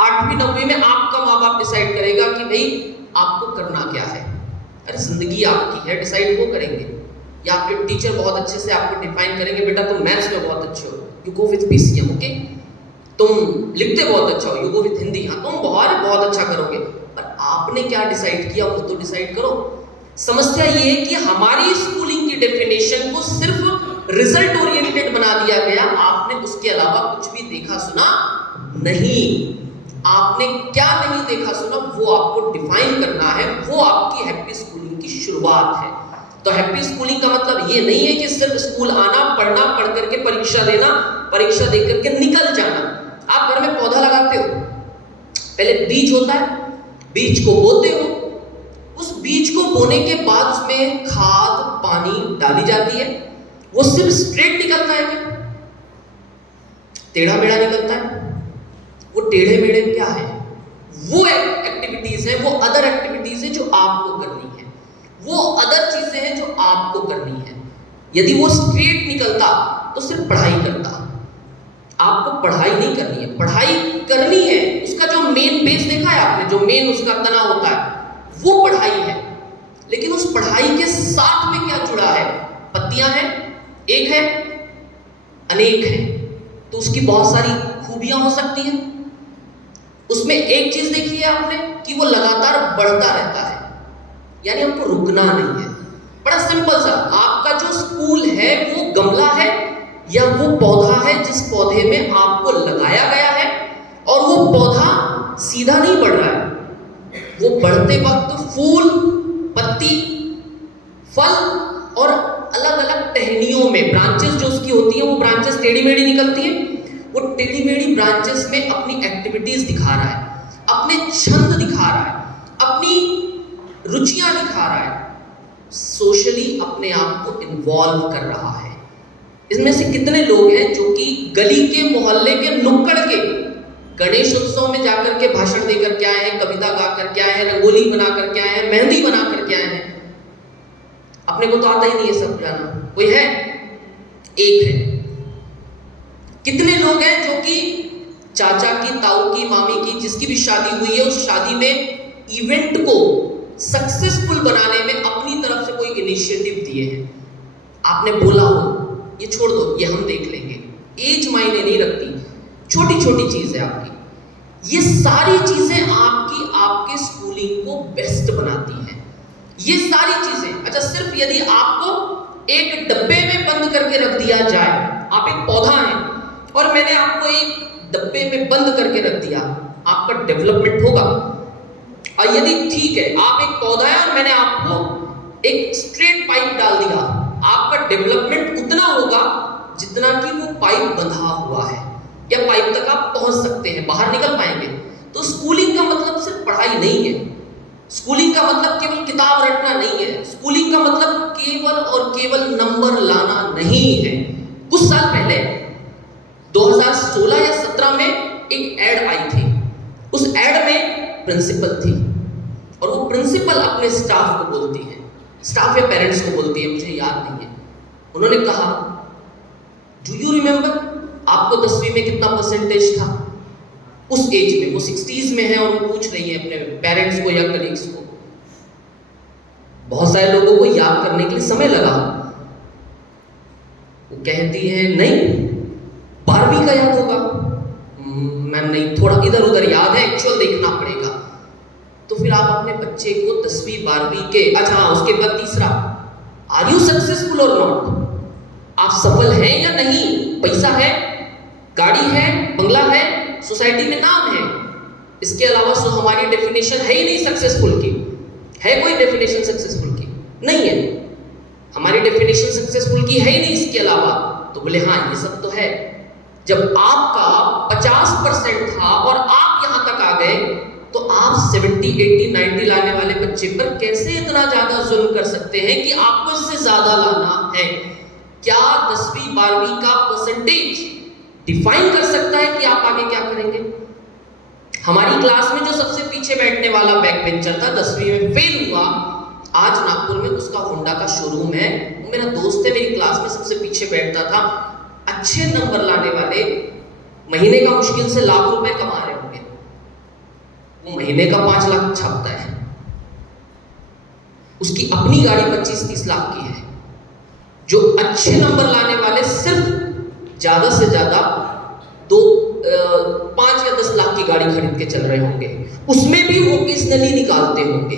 8वीं 9वीं में आपका माँ बाप डिसाइड करेगा कि भाई आपको करना क्या है। अरे जिंदगी आपकी है, डिसाइड वो करेंगे, या आपके टीचर बहुत अच्छे से आपको डिफाइन करेंगे, बेटा तुम मैथ्स में बहुत अच्छे हो, you go with PCM, okay, तुम लिखते बहुत अच्छा हो, यू गो विथ हिंदी, हाँ तुम बहुत अच्छा करोगे। पर आपने क्या डिसाइड किया वो तो डिसाइड करो। समस्या ये है कि हमारी स्कूलिंग की डेफिनेशन को सिर्फ रिजल्ट ओरिएंटेड बना दिया गया, आपने उसके अलावा कुछ भी देखा सुना नहीं। आपने क्या नहीं देखा सुना वो आपको डिफाइन करना है, वो आपकी हैप्पी स्कूलिंग की शुरुआत है। तो हैप्पी स्कूलिंग का मतलब ये नहीं है कि सिर्फ स्कूल आना, पढ़ना, पढ़ करके परीक्षा देना, परीक्षा दे करके निकल जाना। आप घर में पौधा लगाते हो, पहले बीज होता है, बीज को बोते हो, उस बीज को बोने के बाद उसमें खाद पानी डाली जाती है। वो सिर्फ स्ट्रेट निकलता है क्या? टेढ़ा मेढ़ा निकलता है? वो टेढ़े मेढ़े क्या है? वो एक्टिविटीज है, वो अदर एक्टिविटीज है जो आपको करनी है, वो अदर चीजें हैं जो आपको करनी है। यदि वो स्ट्रेट निकलता तो सिर्फ पढ़ाई करता। आपको पढ़ाई नहीं करनी है, पढ़ाई करनी है, उसका जो मेन बेस देखा है आपने, जो मेन उसका तना होता है वो पढ़ाई है। लेकिन उस पढ़ाई के साथ में क्या जुड़ा है? पत्तियां हैं, एक है, अनेक है, तो उसकी बहुत सारी खूबियां हो सकती हैं। उसमें एक चीज देखी है आपने कि वो लगातार बढ़ता रहता है, यानी हमको रुकना नहीं है। बड़ा सिंपल सा, आपका जो स्कूल है वो गमला है या वो पौधा है जिस पौधे में आपको लगाया गया है, और वो पौधा सीधा नहीं बढ़ रहा है, वो बढ़ते वक्त फूल, पत्ती, फल और अलग अलग टहनियों में ब्रांचेस जो उसकी होती हैं, वो ब्रांचेस टेढ़ी मेढ़ी निकलती हैं, वो टेढ़ी मेढ़ी ब्रांचेस में अपनी एक्टिविटीज दिखा रहा है, अपने छंद दिखा रहा है, अपनी रुचियां दिखा रहा है, सोशली अपने आप को इन्वॉल्व कर रहा है। इसमें से कितने लोग हैं जो कि गली के, मोहल्ले के, नुक्कड़ के गणेश उत्सव में जाकर के भाषण देकर के आए हैं, कविता गा करके आए हैं, रंगोली बना करके आए हैं, मेहंदी बना करके आए हैं? अपने को तो आता ही नहीं है सब जाना। कोई है? एक है। कितने लोग हैं जो कि चाचा की, ताऊ की, मामी की, जिसकी भी शादी हुई है, उस शादी में इवेंट को सक्सेसफुल बनाने में अपनी तरफ से कोई इनिशिएटिव दिए हैं। आपने बोला हो ये छोड़ दो, ये हम देख लेंगे, एज मायने नहीं रखती, छोटी छोटी चीज है आपकी, ये सारी चीजें आपके स्कूलिंग को बेस्ट बनाती हैं। ये सारी चीजें, अच्छा सिर्फ यदि आपको एक डब्बे में बंद करके रख दिया जाए, आप एक पौधा हैं और मैंने आपको एक डब्बे में बंद करके रख दिया, आपका डेवलपमेंट होगा? और यदि ठीक है आप एक पौधा है और मैंने आपको एक स्ट्रेट पाइप डाल दिया, आपका डेवलपमेंट उतना होगा जितना कि वो पाइप बंधा हुआ है, या पाइप तक आप पहुंच सकते हैं, बाहर निकल पाएंगे। तो स्कूलिंग का मतलब सिर्फ पढ़ाई नहीं है, स्कूलिंग का मतलब केवल किताब रटना नहीं है, स्कूलिंग का मतलब केवल और केवल नंबर लाना नहीं है। कुछ साल पहले 2016 या 17 में एक एड आई थी, उस एड में प्रिंसिपल थी और वो प्रिंसिपल अपने स्टाफ को बोलती है, स्टाफ या पेरेंट्स को बोलती है, मुझे याद नहीं है, उन्होंने कहा डू यू रिमेंबर आपको 10वीं में कितना परसेंटेज था? उस एज में वो 60s में है और वो पूछ रही है अपने पेरेंट्स को या कलीग्स को। बहुत सारे लोगों को याद करने के लिए समय लगा, वो कहती है नहीं 12वीं का याद होगा। मैम नहीं, थोड़ा इधर उधर याद है, एक्चुअल देखना पड़ेगा। तो फिर आप अपने बच्चे को 10वीं 12वीं के, अच्छा हाँ, उसके बाद तीसरा, आर यू सक्सेसफुल और नॉट? आप सफल हैं या नहीं? पैसा है, गाड़ी है, बंगला है, सोसाइटी में नाम है, इसके अलावा हमारी डेफिनेशन है ही नहीं सक्सेसफुल की। है कोई डेफिनेशन सक्सेसफुल की? नहीं है, हमारी डेफिनेशन सक्सेसफुल की है ही नहीं इसके अलावा। तो बोले हाँ ये सब तो है। जब आपका 50% था और आप यहां तक आ गए, तो आप 70, 80, 90 लाने वाले बच्चे पर कैसे इतना ज्यादा जुल्म कर सकते हैं कि आपको इससे ज्यादा लाना है? क्या 10वीं 12वीं का परसेंटेज डिफाइन कर सकता है कि आप आगे क्या करेंगे? हमारी क्लास में जो सबसे पीछे बैठने वाला बैक बेंचर था, 10वीं में फेल हुआ, आज नागपुर में उसका होंडा का शोरूम है, वो मेरा दोस्त है, मेरी क्लास में सबसे पीछे बैठता था। अच्छे नंबर लाने वाले महीने का मुश्किल से लाख रुपए कमा रहे होंगे, वो महीने का 5 लाख छापता है, उसकी अपनी गाड़ी 25-30 लाख की है। जो अच्छे नंबर लाने वाले सिर्फ ज्यादा से ज्यादा 5 या 10 लाख की गाड़ी खरीद के चल रहे होंगे, उसमें भी ओकेजनली निकालते होंगे।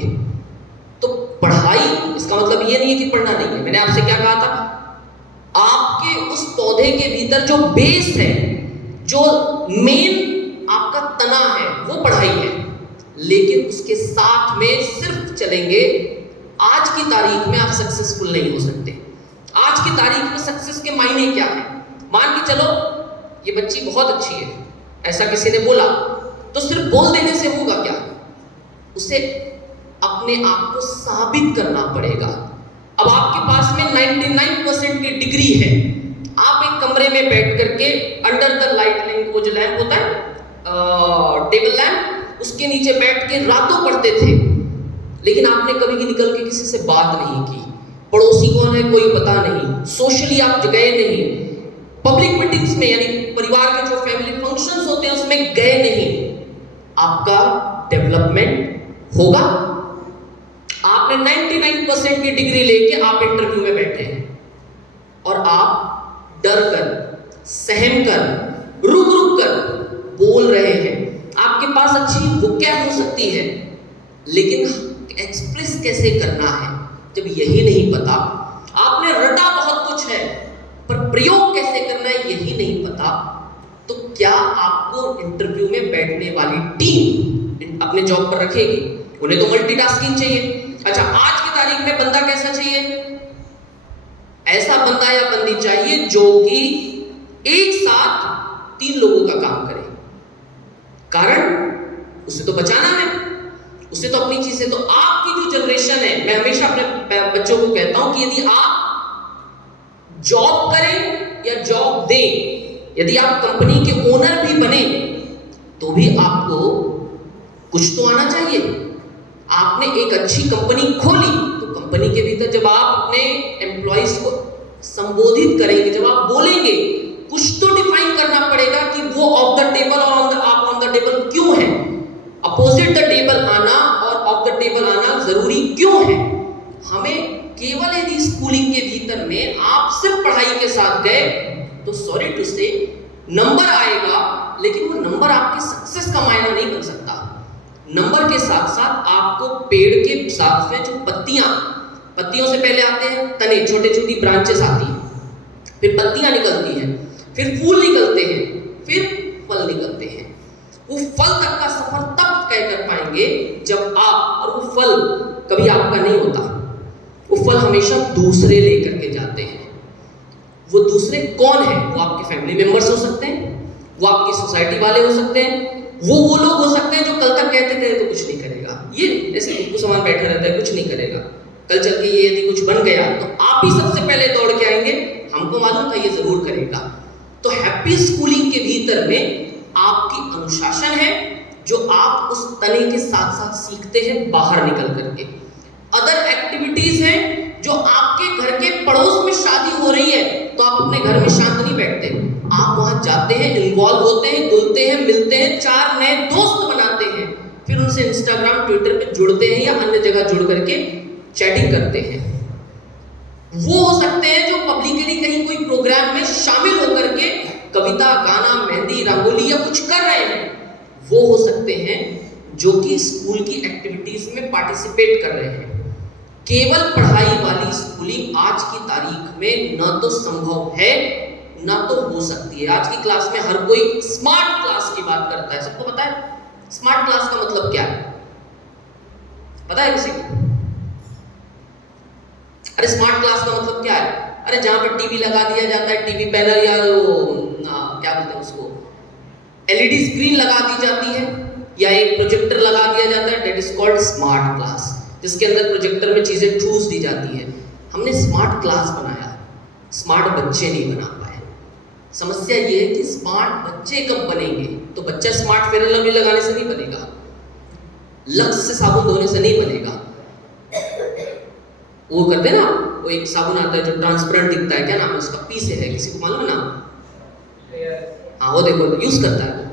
तो पढ़ाई, इसका मतलब ये नहीं है कि पढ़ना नहीं है। मैंने आपसे क्या कहा था? आपके उस पौधे के भीतर जो बेस है, जो मेन आपका तना है, वो पढ़ाई है, लेकिन उसके साथ में सिर्फ चलेंगे, आज की तारीख में आप सक्सेसफुल नहीं हो सकते। आज की तारीख में सक्सेस के मायने क्या है? मान के चलो ये बच्ची बहुत अच्छी है, ऐसा किसी ने बोला, तो सिर्फ बोल देने से होगा क्या? उसे अपने आप को साबित करना पड़ेगा। अब आपके पास में 99% की डिग्री है, आप एक कमरे में बैठ करके अंडर द लाइट, वो जो लैंप होता है, टेबल लैंप, उसके नीचे बैठ के रातों पढ़ते थे, लेकिन आपने कभी निकल के किसी से बात नहीं की, पड़ोसी कौन है कोई पता नहीं, सोशली आप गए नहीं, पब्लिक मीटिंग्स में यानी परिवार के जो फैमिली फंक्शंस होते हैं उसमें गए नहीं, आपका डेवलपमेंट होगा? आपने 99% की डिग्री लेके आप इंटरव्यू में बैठे हैं और आप डर कर, सहम कर, रुक रुक कर बोल रहे हैं। आपके पास अच्छी वोकैब हो सकती है, लेकिन एक्सप्रेस कैसे करना है जब यही नहीं पता। आपने रटा बहुत कुछ है, पर प्रयोग कैसे करना है यही नहीं पता, तो क्या आपको इंटरव्यू में बैठने वाली टीम अपने जॉब पर रखेगी? उन्हें तो मल्टीटास्किंग चाहिए। अच्छा, आज की तारीख में बंदा कैसा चाहिए? ऐसा बंदा या बंदी चाहिए जो कि एक साथ 3 लोगों का काम करे। कारण उसे तो बचाना है, उसे तो अपनी चीजें, तो आपकी जो जनरेशन है, मैं हमेशा अपने बच्चों को कहता हूं कि यदि आप जॉब करें या जॉब दें, यदि आप कंपनी के ओनर भी बने, तो भी आपको कुछ तो आना चाहिए। आपने एक अच्छी कंपनी खोली, तो कंपनी के भीतर जब आप अपने एम्प्लॉइज को संबोधित करेंगे, जब आप बोलेंगे, कुछ तो डिफाइन करना पड़ेगा कि वो ऑफ द टेबल और आप ऑन द टेबल क्यों है। अपोजिट द टेबल आना और ऑफ द टेबल आना जरूरी क्यों है? हमें केवल यदि स्कूलिंग के भीतर में आप सिर्फ पढ़ाई के साथ गए तो सॉरी टू से नंबर आएगा, लेकिन वो नंबर आपकी सक्सेस का मायना नहीं बन सकता। नंबर के साथ साथ आपको पेड़ के साथ में जो पत्तियों से पहले आते हैं तने, छोटे छोटी ब्रांचेस आती हैं, फिर पत्तियां निकलती हैं, फिर फूल निकलते हैं, फिर फल निकलते हैं। वो फल तक का सफर तब तय कर पाएंगे जब आप, और वो फल कभी आपका नहीं होता, वो फल हमेशा दूसरे लेकर के जाते हैं। वो दूसरे कौन है? वो आपके फैमिली मेंबर्स हो सकते हैं, वो आपकी सोसाइटी वाले हो सकते हैं, वो लोग हो सकते हैं जो कल तक कहते थे तो कुछ नहीं करेगा, ये ऐसे कुछ सामान बैठा रहता है, कुछ नहीं करेगा, कल चल के ये यदि कुछ बन गया तो आप ही सबसे पहले दौड़ के आएंगे, हमको मालूम था ये जरूर करेगा। तो हैप्पी स्कूलिंग के भीतर में आपकी अनुशासन है जो आप उस तने के साथ साथ सीखते हैं बाहर निकल करके। अदर एक्टिविटीज हैं जो आपके घर के पड़ोस में शादी हो रही है तो आप अपने घर में शांत नहीं बैठते, आप वहां जाते हैं, इन्वॉल्व होते हैं, घुलते हैं, मिलते हैं, 4 नए दोस्त बनाते हैं, फिर उनसे इंस्टाग्राम ट्विटर पे जुड़ते हैं या अन्य जगह जुड़ करके चैटिंग करते हैं। वो हो सकते हैं जो पब्लिकली कहीं कोई प्रोग्राम में शामिल होकर के कविता, गाना, मेहंदी, रंगोली या कुछ कर रहे हैं। वो हो सकते हैं जो कि स्कूल की एक्टिविटीज में पार्टिसिपेट कर रहे हैं। केवल पढ़ाई वाली स्कूलिंग आज की तारीख में न तो संभव है ना तो हो सकती है। आज की क्लास में हर कोई स्मार्ट क्लास की बात करता है, सबको पता है स्मार्ट क्लास का मतलब क्या है? पता है किसी को? अरे स्मार्ट क्लास का मतलब क्या है? अरे जहां पर टीवी लगा दिया जाता है, टीवी पैनल या क्या बोलते हैं उसको, एलईडी स्क्रीन लगा दी जाती है या एक प्रोजेक्टर लगा दिया जाता है, that is called smart class, जिसके अंदर प्रोजेक्टर में चीजें ठूस दी जाती है। हमने स्मार्ट क्लास बनाया, स्मार्ट बच्चे नहीं बना पाए। समस्या ये है कि स्मार्ट बच्चे कब बनेंगे? तो बच्चा स्मार्ट फेयर एंड लवली लगाने से नहीं बनेगा, लक्स से साबुन धोने से नहीं बनेगा। वो करते हैं ना, वो एक साबुन आता है जो ट्रांसपेरेंट दिखता है, क्या नाम है उसका? पी से है, किसी को मालूम है नाम? हाँ, वो देखो यूज करता है,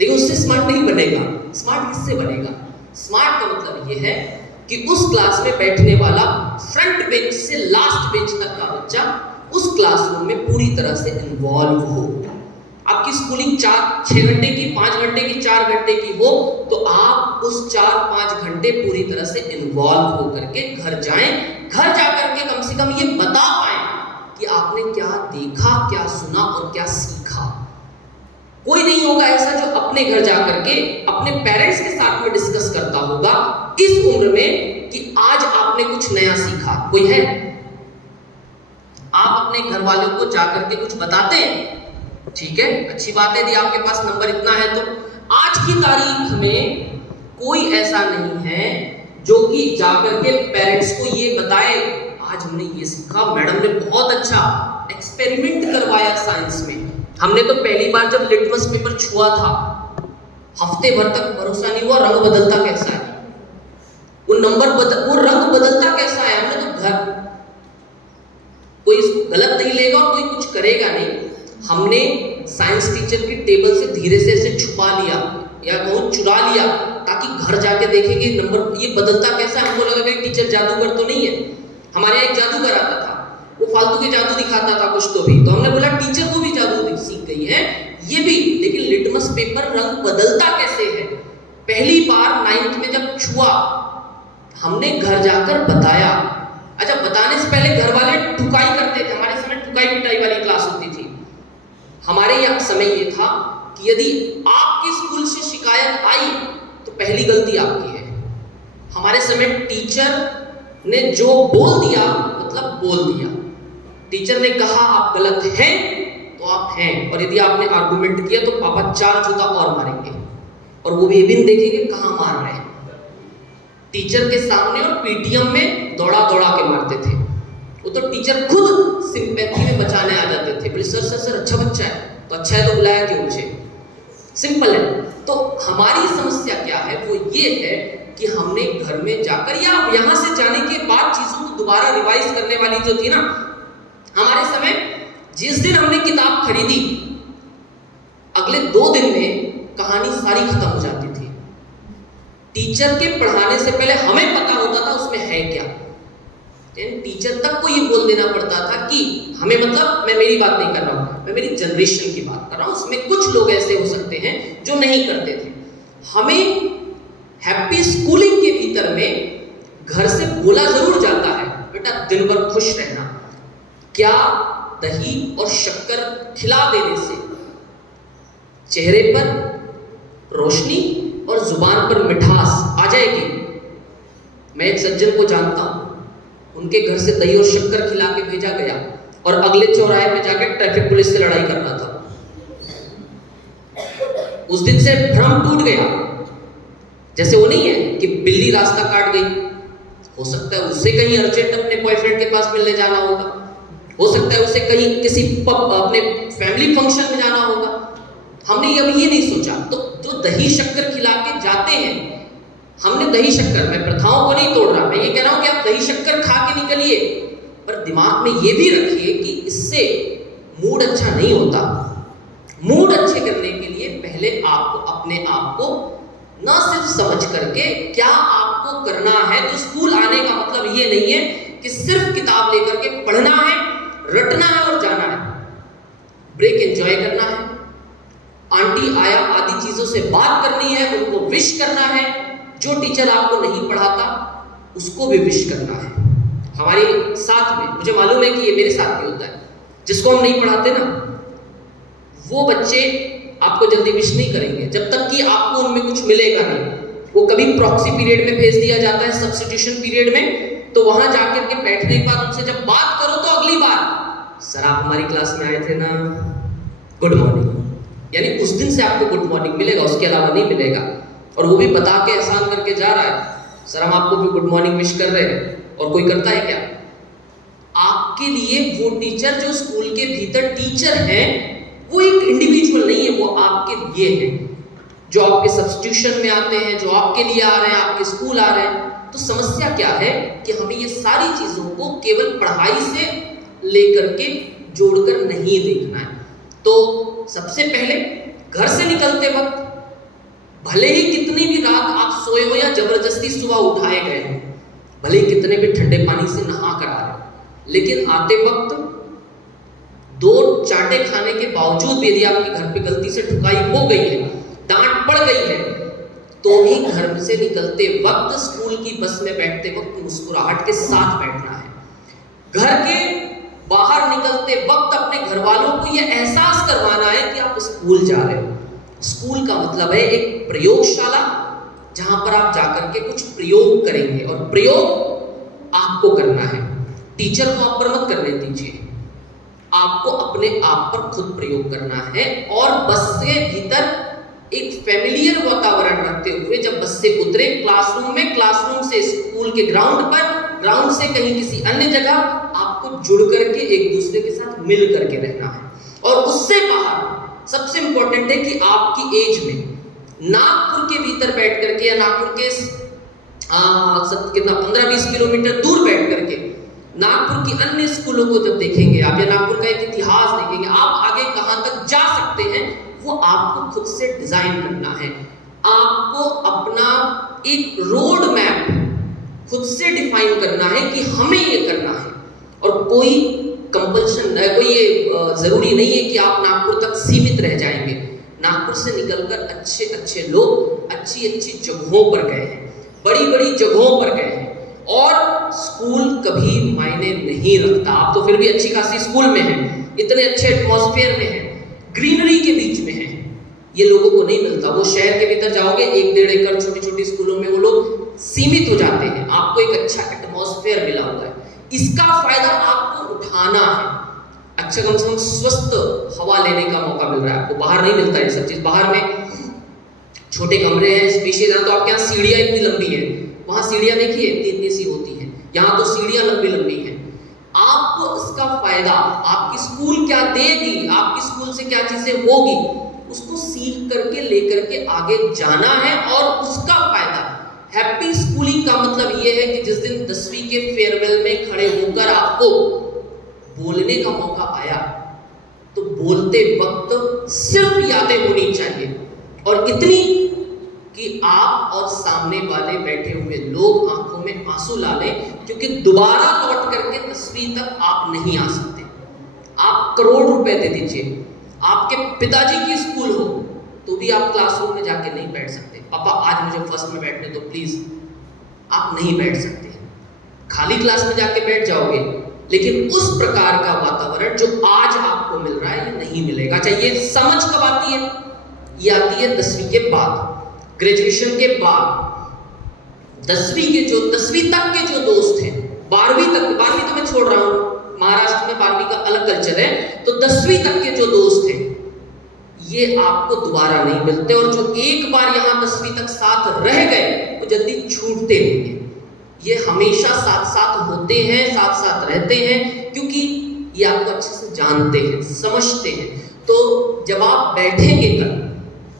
लेकिन उससे स्मार्ट नहीं बनेगा। स्मार्ट किससे बनेगा? स्मार्ट का मतलब ये है कि उस क्लास में बैठने वाला फ्रंट बेंच से लास्ट बेंच तक का बच्चा उस क्लासरूम में पूरी तरह से इन्वॉल्व हो। आपकी स्कूलिंग 6 घंटे की, 5 घंटे की, 4 घंटे की हो तो आप उस 4-5 घंटे पूरी तरह से इन्वॉल्व हो करके घर जाएं। घर जाकर के कम से कम ये बता पाएं कि आपने क्या देखा, क्या सुना और क्या सीखा। कोई नहीं होगा ऐसा जो अपने घर जाकर के अपने पेरेंट्स के साथ में डिस्कस करता होगा इस उम्र में कि आज आपने कुछ नया सीखा। कोई है? आप अपने घर वालों को जाकर के कुछ बताते हैं? ठीक है, अच्छी बात है, यदि आपके पास नंबर इतना है तो। आज की तारीख में कोई ऐसा नहीं है जो कि जाकर के पेरेंट्स को ये बताए आज हमने ये सीखा, मैडम ने बहुत अच्छा एक्सपेरिमेंट करवाया साइंस में। हमने तो पहली बार जब लिटमस पेपर छुआ था, हफ्ते भर तक भरोसा नहीं हुआ रंग बदलता कैसा है, वो रंग बदलता कैसा है। हमने तो घर, कोई गलत नहीं लेगा और कोई कुछ करेगा नहीं। हमने साइंस टीचर की टेबल से धीरे से ऐसे छुपा लिया या कहूँ चुरा लिया ताकि घर जाके देखेंगे नंबर ये बदलता कैसा है। हमको लगा कि टीचर जादूगर तो नहीं है। हमारे यहाँ एक जादूगर आता था, वो फालतू के जादू दिखाता था कुछ तो भी, तो हमने बोला टीचर को भी जादू सीख गई है ये भी, लेकिन लिटमस पेपर रंग बदलता कैसे है। पहली बार 9th में जब छुआ हमने घर जाकर बताया। अच्छा, बताने से पहले घर वाले ठुकाई करते थे, हमारे समय ठुकाई पिटाई वाली क्लास होती थी। हमारे यहाँ समय ये था कि यदि आपकी स्कूल से शिकायत आई तो पहली गलती आपकी है। हमारे समय टीचर ने जो बोल दिया मतलब बोल दिया। टीचर ने कहा आप गलत हैं तो आप हैं, और यदि आपने आर्गुमेंट किया तो पापा 4 जूता और मारेंगे, और वो भी ये भी नहीं देखेंगे कहाँ मार रहे हैं। टीचर के सामने और पीटीएम में दौड़ा दौड़ा के मारते थे। वो तो टीचर खुद सिंपैथी में बचाने आ जाते थे, बोले सर सर सर अच्छा बच्चा है, तो अच्छा है तो बुलाया क्यों मुझे, सिंपल है। तो हमारी समस्या क्या है, वो ये है कि हमने घर में जाकर या यहाँ से जाने के बाद चीजों को दोबारा रिवाइज करने वाली जो थी ना, हमारे समय जिस दिन हमने किताब खरीदी अगले 2 दिन में कहानी सारी खत्म हो जाती थी। टीचर के पढ़ाने से पहले हमें पता होता था उसमें है क्या। टीचर तक को ये बोल देना पड़ता था कि हमें, मतलब मैं मेरी बात नहीं कर रहा हूं, मैं मेरी जनरेशन की बात कर रहा हूं। उसमें कुछ लोग ऐसे हो सकते हैं जो नहीं करते थे। हमें हैप्पी स्कूलिंग के भीतर में घर से बोला जरूर जाता है, बेटा दिन भर खुश रहना। क्या दही और शक्कर खिला देने से चेहरे पर रोशनी और जुबान पर मिठास आ जाएगी? मैं एक सज्जन को जानता हूं, उनके घर से दही और शक्कर खिला के भेजा गया और अगले चौराहे पे जाके ट्रैफिक पुलिस से लड़ाई कर रहा था। उस दिन से भ्रम टूट गया। जैसे वो नहीं है कि बिल्ली रास्ता काट गई, हो सकता है उससे कहीं अर्जेंट अपने बॉयफ्रेंड के पास मिलने जाना होगा, हो सकता है उसे कहीं किसी अपने फैमिली फंक्शन में जाना होगा। हमने अब ये नहीं सोचा। तो जो दही शक्कर खिला के जाते हैं, हमने दही शक्कर, मैं प्रथाओं को नहीं तोड़ रहा, मैं ये कह रहा हूं कि आप दही शक्कर खा के निकलिए, पर दिमाग में ये भी रखिए कि इससे मूड अच्छा नहीं होता। मूड अच्छे करने के लिए पहले आपको अपने आप को न सिर्फ समझ करके क्या आपको करना है। तो स्कूल आने का मतलब ये नहीं है कि सिर्फ किताब लेकर के पढ़ना है, रटना है और जाना है। ब्रेक एंजॉय करना है, आंटी आया आदि चीजों से बात करनी है, उनको विश करना है। जो टीचर आपको नहीं पढ़ाता उसको भी विश करना है। हमारे साथ में, मुझे मालूम है कि ये मेरे साथ भी होता है, जिसको हम नहीं पढ़ाते ना, वो बच्चे आपको जल्दी विश नहीं करेंगे जब तक कि आपको उनमें कुछ मिलेगा नहीं। वो कभी प्रॉक्सी पीरियड में भेज दिया जाता है, सब्स्टिट्यूशन पीरियड में, तो वहां जाकर के बैठने के बाद उनसे जब बात करो तो अगली बार, सर आप हमारी क्लास में आए थे ना, गुड मॉर्निंग। यानी उस दिन से आपको गुड मॉर्निंग मिलेगा, उसके अलावा नहीं मिलेगा। और वो भी बता के एहसान करके जा रहा है, सर हम आपको भी गुड मॉर्निंग विश कर रहे हैं। और कोई करता है क्या? आपके लिए वो टीचर जो स्कूल के भीतर टीचर है, वो एक इंडिविजुअल नहीं है, वो आपके लिए है। जो आपके सब्स्टिट्यूशन में आते हैं, जो आपके लिए आ रहे हैं, आपके स्कूल आ रहे हैं। तो समस्या क्या है कि हमें ये सारी चीजों को केवल पढ़ाई से लेकर के जोड़कर नहीं देखना है। तो सबसे पहले घर से निकलते वक्त, भले ही कितनी भी रात आप सोए हो या जबरदस्ती सुबह उठाए गए हो, भले ही कितने भी ठंडे पानी से नहा कर आ रहे हो, लेकिन आते वक्त 2 चाटे खाने के बावजूद भी यदि आपके घर पे गलती से ठुकाई हो गई है, डांट पड़ गई है, तो भी घर से निकलते वक्त, स्कूल की बस में बैठते वक्त मुस्कुराहट के साथ बैठना है। घर के बाहर निकलते वक्त अपने घर वालों को यह एहसास करवाना है कि आप स्कूल जा रहे हो। स्कूल का मतलब है एक प्रयोगशाला, जहां पर आप जाकर के कुछ प्रयोग करेंगे, और प्रयोग आपको करना है। टीचर को आप पर मत करने दीजिए, आपको अपने आप पर खुद प्रयोग करना है। और बस के भीतर एक फेमिलियर वातावरण रखते हुए जब बस से उतरे क्लासरूम में, क्लासरूम से स्कूल के ग्राउंड पर, ग्राउंड से कहीं किसी अन्य जगह, आपको जुड़ करके एक दूसरे के साथ मिल करके रहना है। और उससे बाहर सबसे इंपॉर्टेंट है कि आपकी एज में नागपुर के भीतर बैठ करके, या नागपुर के कितना 15-20 किलोमीटर दूर बैठ करके नागपुर की अन्य स्कूलों को जब देखेंगे आप, या नागपुर का एक इतिहास देखेंगे, आप आगे कहां तक जा सकते हैं, वो आपको खुद से डिजाइन करना है। आपको अपना एक रोड मैप खुद से डिफाइन करना है कि हमें ये करना है। और कोई कंपल्शन, कोई ये जरूरी नहीं है कि आप नागपुर तक सीमित रह जाएंगे। नागपुर से निकलकर अच्छे अच्छे लोग अच्छी अच्छी जगहों पर गए हैं, बड़ी बड़ी जगहों पर गए हैं। और स्कूल कभी मायने नहीं रखता। आप तो फिर भी अच्छी खासी स्कूल में हैं, इतने अच्छे एटमॉस्फेयर में हैं, ग्रीनरी के बीच में हैं, ये लोगों को नहीं मिलता। वो शहर के भीतर जाओगे, 1-1.5 एकड़ छोटी छोटी स्कूलों में वो लोग सीमित हो जाते हैं। आपको एक अच्छा एटमॉस्फेयर मिला हुआ है, इसका फायदा आपको उठाना है। अच्छा, कम से कम स्वस्थ हवा लेने का मौका मिल रहा है आपको, बाहर नहीं मिलता ये सब चीज। बाहर में छोटे कमरे हैं, स्पेशियस, तो आपके यहाँ सीढ़ियाँ इतनी लंबी है, वहां सीढ़ियाँ देखिए इतनी सी होती है, यहाँ तो सीढ़ियाँ लंबी लंबी हैं। आपको इसका फायदा, आपकी स्कूल क्या देगी, आपकी स्कूल से क्या चीजें होगी, उसको सीख करके लेकर के आगे जाना है। और उसका फायदा, हैप्पी स्कूलिंग का मतलब ये है कि जिस दिन 10वीं के फेयरवेल में खड़े होकर आपको बोलने का मौका आया, तो बोलते वक्त सिर्फ यादें होनी चाहिए, और इतनी कि आप और सामने वाले बैठे हुए लोग आंखों में आंसू ला लें, क्योंकि दोबारा लौट करके 10वीं तक आप नहीं आ सकते। आप करोड़ रुपए दे दीजिए, आपके पिताजी की स्कूल हो, तो भी आप क्लासरूम में जाके नहीं बैठ सकते। पापा आज मुझे फर्स्ट में बैठने दो प्लीज, आप नहीं बैठ सकते। खाली क्लास में जाके बैठ जाओगे, लेकिन उस प्रकार का वातावरण जो आज आपको मिल रहा है ये नहीं मिलेगा। चाहिए समझ कब आती है? ये आती है 10वीं के बाद, ग्रेजुएशन के बाद। 10वीं तक के जो दोस्त हैं, 12वीं तो मैं छोड़ रहा हूं, महाराष्ट्र में 12वीं का अलग कल्चर है, तो 10वीं तक के जो दोस्त हैं ये आपको दोबारा नहीं मिलते। और जो एक बार यहां 10वीं तक साथ रह गए वो जल्दी छूटते नहीं है। ये हमेशा साथ साथ होते हैं, साथ साथ रहते हैं, क्योंकि ये आपको अच्छे से जानते हैं, समझते हैं। तो जब आप बैठेंगे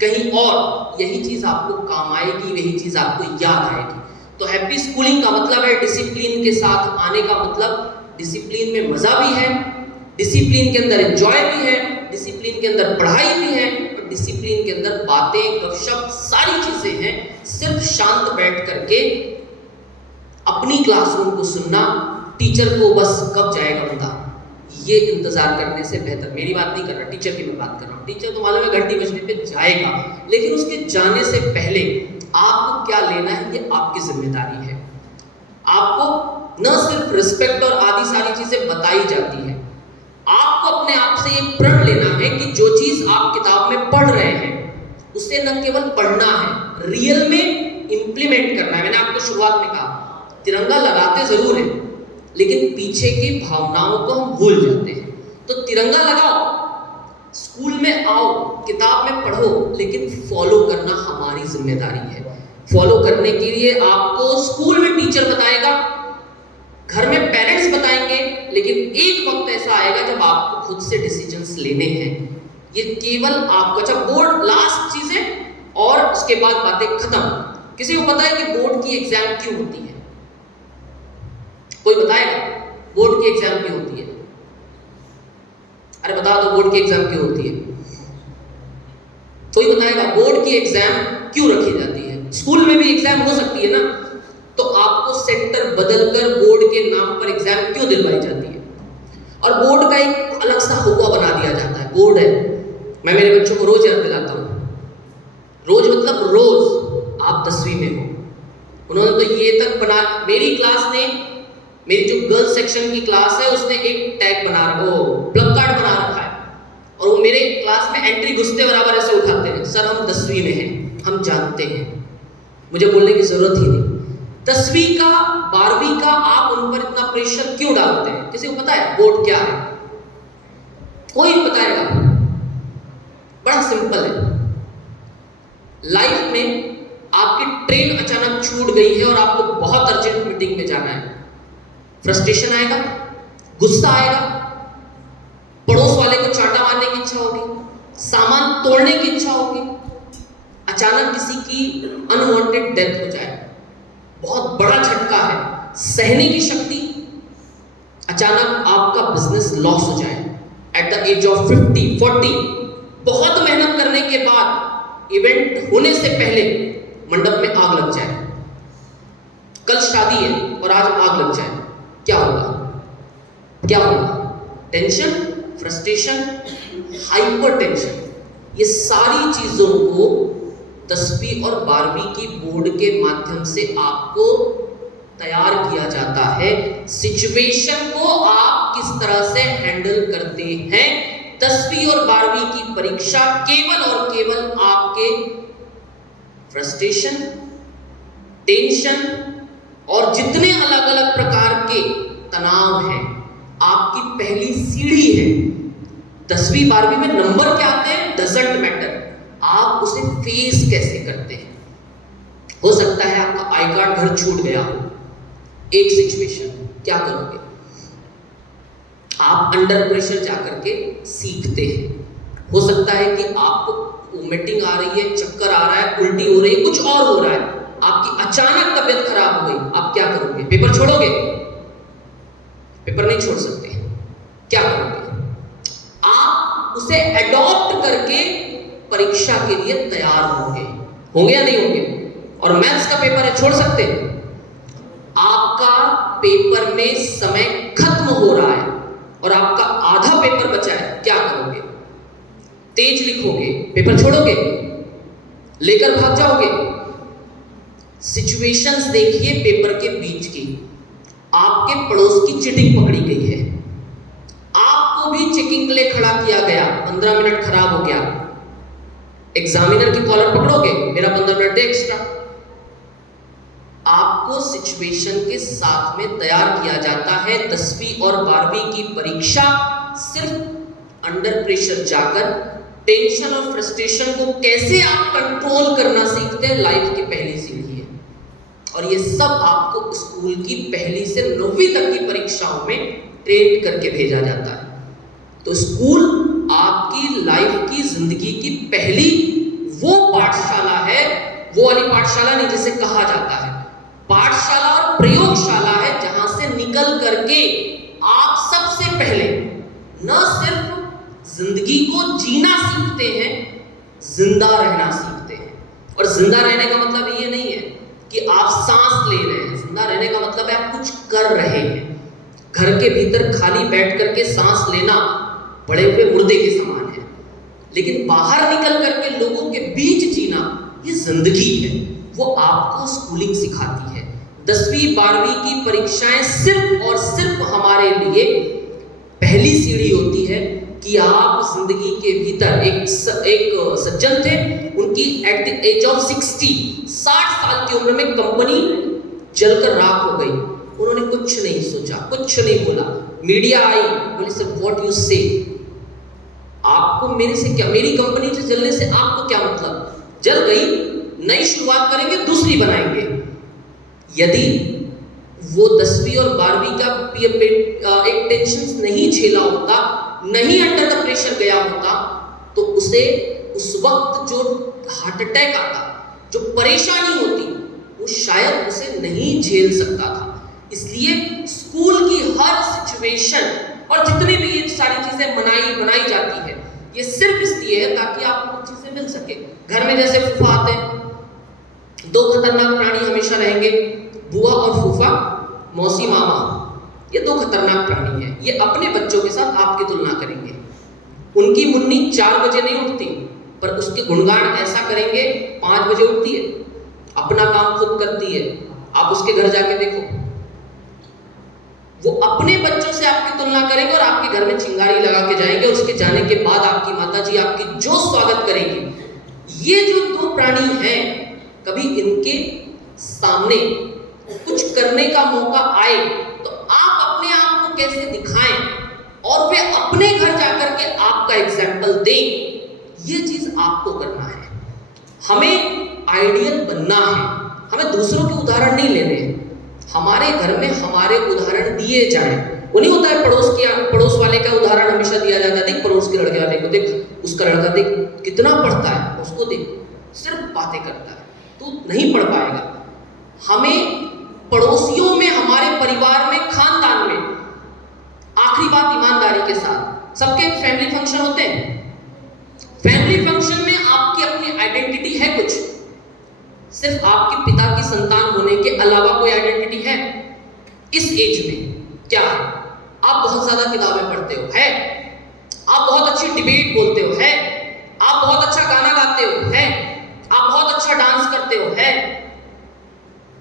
कहीं और, यही चीज आपको काम आएगी, यही चीज आपको याद आएगी। तो हैप्पी स्कूलिंग का मतलब है डिसिप्लिन के साथ आने का मतलब, डिसिप्लिन में मजा भी है, डिसिप्लिन के अंदर एंजॉय भी है, डिसिप्लिन के अंदर पढ़ाई भी है, और डिसिप्लिन के अंदर बातें, गपशप, सारी चीजें हैं। सिर्फ शांत बैठ करके अपनी क्लासरूम को सुनना, टीचर को बस कब जाएगा बंदा, ये इंतजार करने से बेहतर। मेरी बात नहीं कर रहा, टीचर की मैं बात कर रहा हूँ। टीचर तो मालूम है घंटी बजने पे जाएगा, लेकिन उसके जाने से पहले आपको क्या लेना है ये आपकी जिम्मेदारी है। आपको न सिर्फ रिस्पेक्ट और आदि सारी चीजें बताई जाती है, आपको अपने आप से ये प्रण लेना है कि जो चीज आप किताब में पढ़ रहे हैं उसे न केवल पढ़ना है, रियल में इंप्लीमेंट करना है। मैंने आपको शुरुआत में कहा तिरंगा लगाते जरूर हैं, लेकिन पीछे की भावनाओं को हम भूल जाते हैं। तो तिरंगा लगाओ, स्कूल में आओ, किताब में पढ़ो, लेकिन फॉलो करना हमारी जिम्मेदारी है। फॉलो करने के लिए आपको स्कूल में टीचर बताएगा, घर में पेरेंट्स बताएंगे, लेकिन एक वक्त ऐसा आएगा जब आपको खुद से डिसीजंस लेने हैं। ये केवल आपको, अच्छा बोर्ड लास्ट चीज है और उसके बाद बातें खत्म। किसी को पता है कि बोर्ड की एग्जाम क्यों होती है? कोई बताएगा बोर्ड की एग्जाम क्यों होती है? अरे बता दो बोर्ड की एग्जाम क्यों होती है? कोई बताएगा बोर्ड की एग्जाम क्यों रखी जाती है? स्कूल में भी एग्जाम हो सकती है ना, तो आपको सेंटर बदलकर बोर्ड के नाम पर एग्जाम क्यों दिलवाई जाती है? और बोर्ड का एक अलग सा हुआ बना दिया जाता है। बोर्ड है, मैं मेरे बच्चों को रोज याद दिलाता हूँ, रोज मतलब रोज आप 10वीं में हो। उन्होंने तो ये तक बना, मेरी क्लास ने, मेरी जो गर्ल्स सेक्शन की क्लास है उसने एक टैग बना रखा, वो प्लग कार्ड बना रखा है, और वो मेरे क्लास में एंट्री घुसते बराबर ऐसे उठाते हैं, सर हम 10वीं में हैं, हम जानते हैं। मुझे बोलने की जरूरत ही नहीं। 10वीं का 12वीं का आप उन पर इतना प्रेशर क्यों डालते हैं? किसी को पता है बोर्ड क्या है? कोई बताएगा? बड़ा सिंपल है। लाइफ में आपकी ट्रेन अचानक छूट गई है और आपको बहुत अर्जेंट मीटिंग में जाना है, फ्रस्ट्रेशन आएगा, गुस्सा आएगा, पड़ोस वाले को चांटा मारने की इच्छा होगी, सामान तोड़ने की इच्छा होगी, अचानक किसी की अनवांटेड डेथ हो जाए, बहुत बड़ा झटका है, सहने की शक्ति, अचानक आपका बिजनेस लॉस हो जाए एट द एज ऑफ 50, 40, बहुत मेहनत करने के बाद इवेंट होने से पहले मंडप में आग लग जाए, कल शादी है और आज आग लग जाए, क्या होगा? क्या होगा? टेंशन, फ्रस्ट्रेशन, हाइपर टेंशन, ये सारी चीजों को 10वीं और 12वीं की बोर्ड के माध्यम से आपको तैयार किया जाता है। सिचुएशन को आप किस तरह से हैंडल करते हैं, 10वीं और 12वीं की परीक्षा केवल और केवल आपके फ्रस्ट्रेशन, टेंशन और जितने अलग अलग प्रकार के तनाव हैं, आपकी पहली सीढ़ी है। 10वीं 12वीं में नंबर क्या आते हैं डजंट मैटर, आप उसे फेस कैसे करते हैं। हो सकता है आपका आई कार्ड घर छूट गया हो, एक सिचुएशन, क्या करोगे? आप अंडर प्रेशर जाकर के सीखते हैं। हो सकता है कि आपको वोमिटिंग आ रही है, चक्कर आ रहा है, उल्टी हो रही है, कुछ और हो रहा है, आपकी अचानक तबीयत खराब हो गई, आप क्या करोगे? पेपर छोड़ोगे? पेपर नहीं छोड़ सकते, क्या करोगे? आप उसे अडॉप्ट करके परीक्षा के लिए तैयार होंगे। होंगे या नहीं होंगे? और मैथ्स का पेपर है, छोड़ सकते हैं? आपका पेपर में समय खत्म हो रहा है और आपका आधा पेपर बचा है, क्या करोगे? तेज लिखोगे, पेपर छोड़ोगे, लेकर भाग जाओगे? सिचुएशंस देखिए पेपर के बीच की। आपके पड़ोस की चीटिंग पकड़ी गई है, आपको भी चेकिंग के लिए खड़ा किया गया, 15 मिनट खराब हो गया, एग्जामिनर की कॉलर पकड़ोगे, मेरा 15 मिनट दे एक्स्ट्रा। आपको सिचुएशन के साथ में तैयार किया जाता है। 10वीं और 12वीं की परीक्षा सिर्फ अंडर प्रेशर जाकर टेंशन और फ्रस्ट्रेशन को कैसे आप कंट्रोल करना सीखते हैं, लाइफ की पहली सीढ़ी है। और ये सब आपको स्कूल की पहली से 9वीं तक की परीक्षाओं में ट्रेन करके भेजा जाता है। तो स्कूल आपकी लाइफ की जिंदगी की पहली वो पाठशाला है, वो वाली पाठशाला नहीं जिसे कहा जाता है, पाठशाला और प्रयोगशाला है, जहां से निकल करके आप सबसे पहले न सिर्फ जिंदगी को जीना सीखते हैं, जिंदा रहना सीखते हैं। और जिंदा रहने का मतलब ये नहीं है कि आप सांस ले रहे हैं, जिंदा रहने का मतलब है आप कुछ कर रहे हैं। घर के भीतर खाली बैठ करके सांस लेना बड़े हुए मुर्दे के समान है, लेकिन बाहर निकल करके लोगों के बीच जीना ये जिंदगी है, वो आपको स्कूलिंग सिखाती है। 10वीं 12वीं की परीक्षाएं सिर्फ और सिर्फ हमारे लिए पहली सीढ़ी होती है कि आप जिंदगी के भीतर एक सज्जन थे, उनकी एट द एज ऑफ 60 साल की उम्र में कंपनी जलकर राख हो गई। उन्होंने कुछ नहीं सोचा, कुछ नहीं बोला, मीडिया आई, बोले सर व्हाट यू से, आपको मेरे से क्या, मेरी कंपनी से जलने से आपको क्या मतलब, जल गई, नई शुरुआत करेंगे, दूसरी बनाएंगे। यदि वो 10वीं और 12वीं का एक टेंशन नहीं झेला होता, नहीं अंडर द प्रेशर गया होता, तो उसे उस वक्त जो हार्ट अटैक आता, जो परेशानी होती, वो शायद उसे नहीं झेल सकता था। इसलिए स्कूल की हर सिचुएशन और जितनी भी ये सारी चीजें बनाई जाती है, ये सिर्फ इसलिए है ताकि आपको चीजें मिल सके। घर में जैसे फूफा आते हैं, 2 खतरनाक प्राणी हमेशा रहेंगे, बुआ और फूफा, मौसी मामा, ये 2 खतरनाक प्राणी हैं। ये अपने बच्चों के साथ आपकी तुलना करेंगे। उनकी मुन्नी 4 बजे नहीं उठती, पर उसके गुणगान ऐसा करेंगे 5 बजे उठती है, अपना काम खुद करती है। आप उसके घर जाके देखो, वो अपने बच्चों से आपकी तुलना करेंगे और आपके घर में चिंगारी लगा के जाएंगे, और उसके जाने के बाद आपकी माताजी आपकी जो स्वागत करेगी। ये जो 2 प्राणी हैं, कभी इनके सामने कुछ करने का मौका आए तो आप अपने आप को कैसे दिखाएं और वे अपने घर जाकर के आपका एग्जाम्पल दें, ये चीज आपको करना है। हमें आइडियल बनना है, हमें दूसरों के उदाहरण नहीं लेने हैं। हमारे घर में हमारे उदाहरण दिए जाएं। वो नहीं होता है पड़ोस वाले का उदाहरण हमेशा दिया जाता है, देख पड़ोस के लड़के वाले को देख, उसका लड़का देख कितना पढ़ता है, उसको देख सिर्फ बातें करता है, तू नहीं पढ़ पाएगा। हमें पड़ोसियों में, हमारे परिवार में, खानदान में, आखिरी बात ईमानदारी के साथ, सबके फैमिली फंक्शन होते हैं, फैमिली फंक्शन में आपकी अपनी आइडेंटिटी है कुछ, सिर्फ आपके पिता की संतान होने के अलावा कोई आइडेंटिटी है? इस एज में क्या है? आप बहुत ज्यादा किताबें पढ़ते हो, है, आप बहुत अच्छी डिबेट बोलते हो, है, आप बहुत अच्छा गाना गाते हो, है, आप बहुत अच्छा डांस करते हो, है,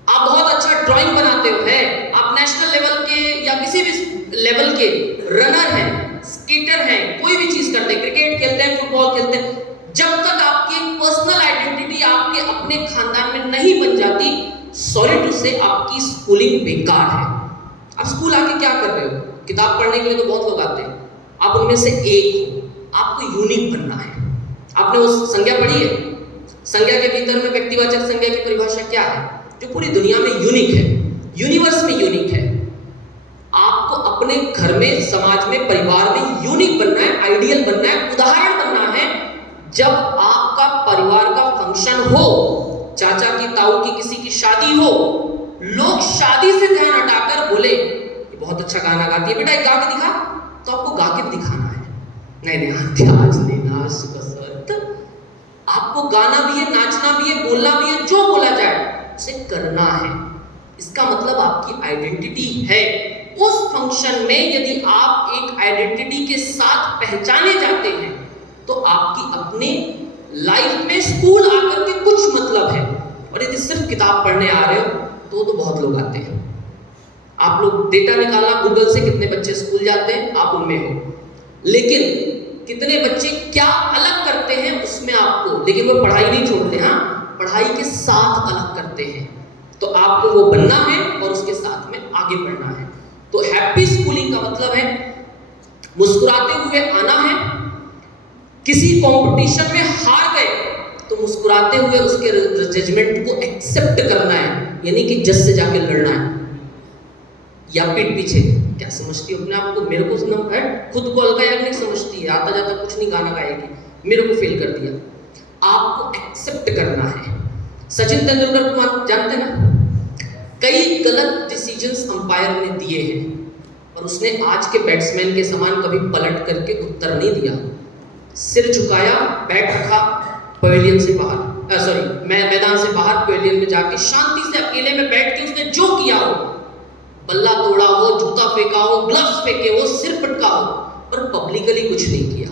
आप बहुत अच्छा ड्राइंग बनाते हो, है, आप नेशनल लेवल के या किसी भी लेवल के रनर हैं, स्केटर हैं, कोई भी चीज करते हैं, क्रिकेट खेलते हैं, फुटबॉल खेलते हैं। जब तक आपकी एक पर्सनल आइडेंटिटी आपके अपने खानदान में नहीं बन जाती, सॉरी टू से आपकी स्कूलिंग बेकार है। आप स्कूल आके क्या कर रहे हो? किताब पढ़ने के लिए तो बहुत लोग आते हैं, आप उनमें से एक हो, आपको यूनिक बनना है। आपने वो संज्ञा पढ़ी है? संज्ञा के भीतर में व्यक्तिवाचक संज्ञा की परिभाषा क्या है? जो पूरी दुनिया में यूनिक है, यूनिवर्स में यूनिक है। आपको अपने घर में, समाज में, परिवार में यूनिक बनना है, आइडियल बनना है, उदाहरण बनना है। जब आपका परिवार का फंक्शन हो, चाचा की, ताऊ की, किसी की शादी हो, लोग शादी से ध्यान हटाकर बोले ये बहुत अच्छा गाना गाती है, बेटा एक गा के दिखा, तो आपको गा के दिखाना है। नहीं आज लेना आपको गाना भी है, नाचना भी है, बोलना भी है, जो बोला जाए उसे करना है। इसका मतलब आपकी आइडेंटिटी है। उस फंक्शन में यदि आप एक आइडेंटिटी के साथ पहचाने जाते हैं तो आपकी अपने लाइफ में स्कूल आकर के कुछ मतलब है। और यदि सिर्फ किताब पढ़ने आ रहे हो तो बहुत लोग आते हैं। आप लोग डेटा निकालना गूगल से, कितने बच्चे स्कूल जाते हैं, आप उनमें हो। लेकिन कितने बच्चे क्या अलग करते हैं उसमें आपको, लेकिन वो पढ़ाई नहीं छोड़ते, हाँ पढ़ाई के साथ अलग करते हैं। तो आपको वो बनना है और उसके साथ में आगे बढ़ना है। तो हैप्पी स्कूलिंग का मतलब है मुस्कुराते हुए आना है। किसी कंपटीशन में हार गए तो मुस्कुराते हुए उसके जजमेंट को एक्सेप्ट करना है, यानी कि जज से जाके लड़ना है। या पीठ पीछे क्या समझती हो अपने आप को, मेरे को सुना है, खुद को अलगा याग्निक समझती है, आता जाता कुछ नहीं गाना गाएगी, मेरे को फेल कर दिया। आपको एक्सेप्ट करना है। सचिन तेंदुलकर को आप जानते ना, कई गलत डिसीजंस अंपायर ने दिए हैं और उसने आज के बैट्समैन के समान कभी पलट करके उत्तर नहीं दिया। सिर झुकाया, बैट रखा, पवेलियन से बाहर, मैदान से बाहर पवेलियन में जाके शांति से अकेले में बैठ के उसने जो किया हो, बल्ला तोड़ा हो, जूता फेंका हो, ग्लव्स फेंके हो, सिर पटका हो, पर पब्लिकली कुछ नहीं किया।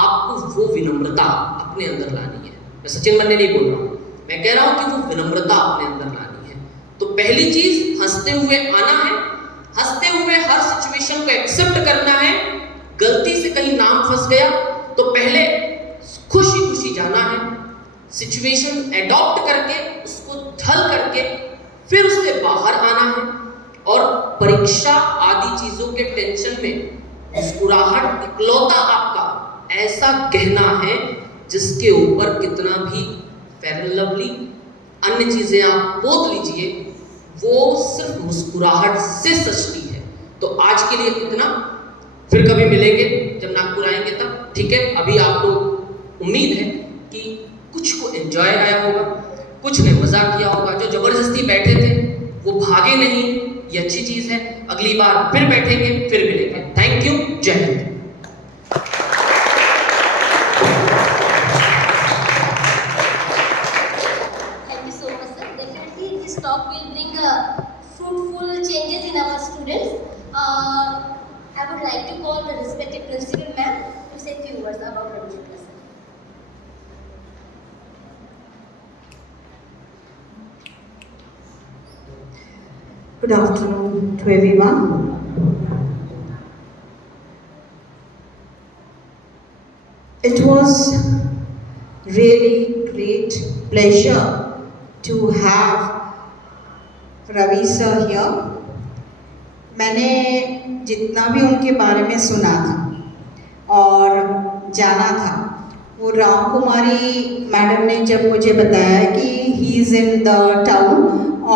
आपको वो विनम्रता अपने अंदर लानी है। मैं सचिन बनने नहीं बोल रहा हूँ, मैं कह रहा हूँ कि वो विनम्रता अपने अंदर लानी है। तो पहली चीज हंसते हुए आना है, हंसते हुए हर सिचुएशन को एक्सेप्ट करना है। गलती से कहीं नाम फंस गया तो पहले खुशी खुशी जाना है, सिचुएशन एडॉप्ट करके उसको झल करके फिर उससे बाहर आना है। और परीक्षा आदि चीजों के टेंशन में मुस्कुराहट इकलौता आपका ऐसा गहना है जिसके ऊपर कितना भी फेयर एंड लवली अन्य चीजें आप पोत लीजिए, वो सिर्फ मुस्कुराहट से सजती है। तो आज के लिए इतना, फिर कभी मिलेंगे जब नागपुर आएंगे तब, ठीक है। अभी आपको उम्मीद है कि कुछ को एंजॉय आया होगा, कुछ ने मजा किया होगा। जो जबरदस्ती बैठे थे वो भागे नहीं, ये अच्छी चीज है। अगली बार फिर बैठेंगे, फिर मिलेंगे। थैंक यू, जय Hind. Thank you so much, sir. Definitely, this talk will bring fruitful changes in our students. I would like to call the respected principal ma'am to say a few words about Ravi Shukla, sir. Good afternoon to everyone. It was really great pleasure to have Ravi sir here. मैंने जितना भी उनके बारे में सुना था और जाना था, वो राम कुमारी मैडम ने जब मुझे बताया कि he is in the town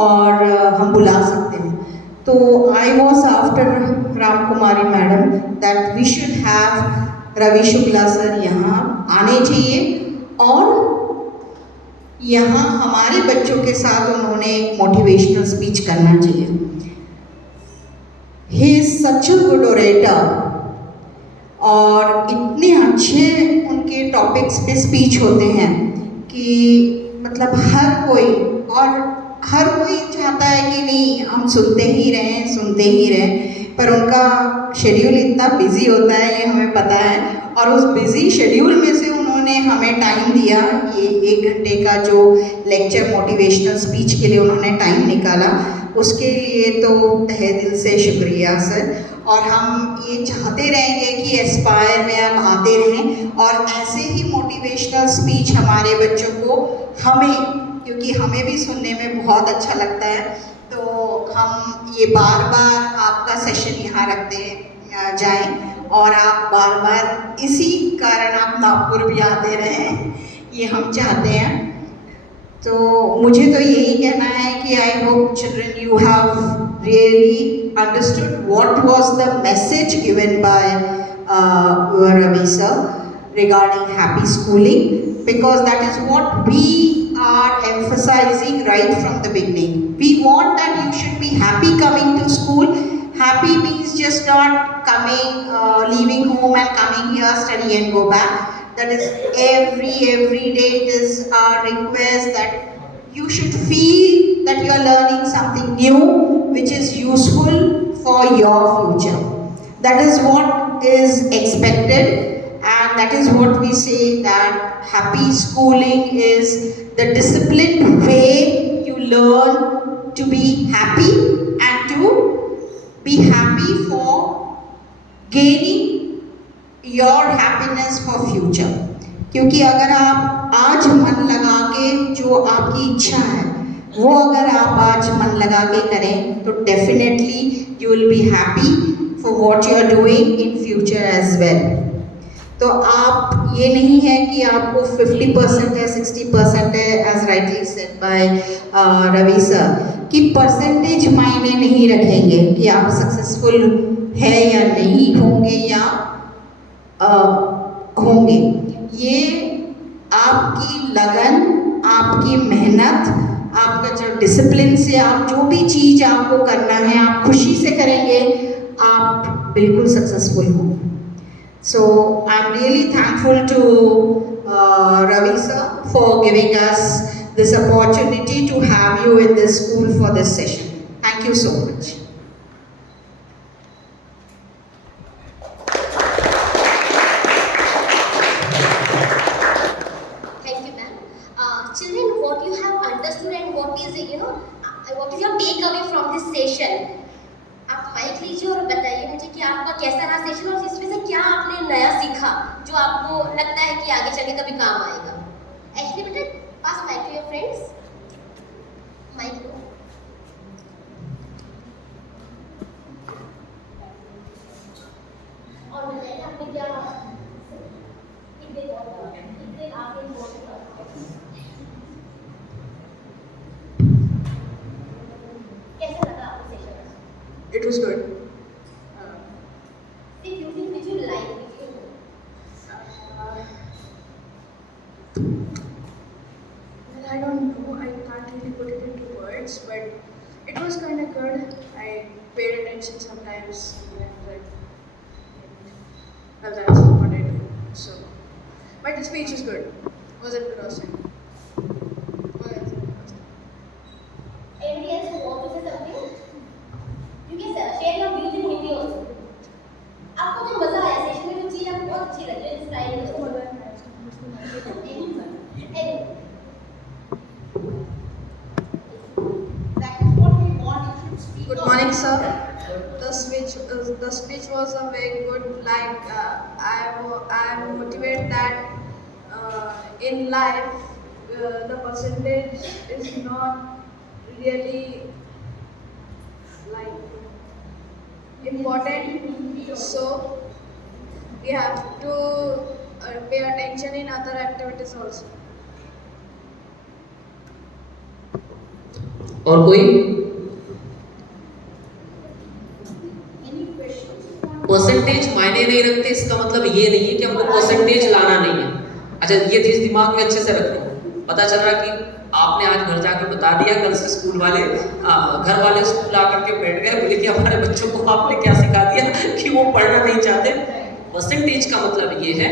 और हम बुला सकते हैं, तो I was after Ram Kumari madam that we should have Ravi Shukla sir यहाँ आने चाहिए और यहाँ हमारे बच्चों के साथ उन्होंने मोटिवेशनल स्पीच करना चाहिए। He is such a good orator और इतने अच्छे उनके टॉपिक्स पे स्पीच होते हैं कि मतलब हर कोई चाहता है कि नहीं हम सुनते ही रहें, पर उनका शेड्यूल इतना बिजी होता है ये हमें पता है। और उस बिजी शेड्यूल में से उन्होंने हमें टाइम दिया, ये 1 घंटे का जो लेक्चर मोटिवेशनल स्पीच के लिए उन्होंने टाइम निकाला, उसके लिए तो तहे दिल से शुक्रिया सर। और हम ये चाहते रहेंगे कि एस्पायर में हम आते रहें और ऐसे ही मोटिवेशनल स्पीच हमारे बच्चों को क्योंकि हमें भी सुनने में बहुत अच्छा लगता है, तो हम ये बार बार आपका सेशन यहाँ रखते जाएं और आप बार बार इसी कारण आप नागपुर भी आते रहें, ये हम चाहते हैं। तो मुझे तो यही कहना है कि I hope children you have really understood what was the message given by Ravi sir regarding happy schooling, because that is what we are emphasizing right from the beginning. We want that you should be happy coming to school. Happy means just not coming, leaving home and coming here, study and go back. That is every day it is our request that you should feel that you are learning something new which is useful for your future. That is what is expected, and that is what we say that happy schooling is the disciplined way you learn to be happy and to be happy for gaining your happiness for future. क्योंकि अगर आप आज मन लगा के जो आपकी इच्छा है वो अगर आप आज मन लगा के करें तो definitely you will be happy for what you are doing in future as well. तो आप ये नहीं है कि आपको 50% है 60% है, as rightly said by Ravi sir, कि परसेंटेज मायने नहीं रखेंगे कि आप सक्सेसफुल है या नहीं होंगे या होंगे. ये आपकी लगन, आपकी मेहनत, आपका जो डिसिप्लिन से आप जो भी चीज़ आपको करना है आप खुशी से करेंगे, आप बिल्कुल सक्सेसफुल होंगे. So I am really thankful to Ravi sir for giving us this opportunity to have you in this school for this session. Thank you so much. Children, what you have understood and what is your takeaway from this session? आप mic लीजिए और बताइए मुझे कि आपका कैसा रहा session और इसमें से क्या आपने नया सीखा जो आपको लगता है कि आगे चल के कभी काम आएगा. एक्चुअली बेटा, pass mic to your friends. Mic लो. और बताइए आपने क्या इतने आगे बोल. It was good. If you think which you like, Well, I don't know. I can't really put it into words, but it was kind of good. I paid attention sometimes. Well, that's what I do. So, but the speech was good. Was it good also? anybody else who want to say something? You can share your views in Hindi also. आपको जो मजा आया session में, जो चीज आपको बहुत अच्छी लगी, inspiring Good morning, sir. The speech was a very good. Like I am motivated that in life the percentage is not really like important. So we have to pay attention in other activities also. और कोई percentage मायने नहीं रखते, इसका मतलब ये नहीं है कि हमको परसेंटेज लाना नहीं है. अच्छा, ये चीज दिमाग में अच्छे से रखो. पता चल रहा कि आपने आज घर जाकर बता दिया, कल से स्कूल वाले घर वाले स्कूल आकर के बैठ गए, बोले कि हमारे बच्चों को आपने क्या सिखा दिया कि वो पढ़ना नहीं चाहते. परसेंटेज का मतलब ये है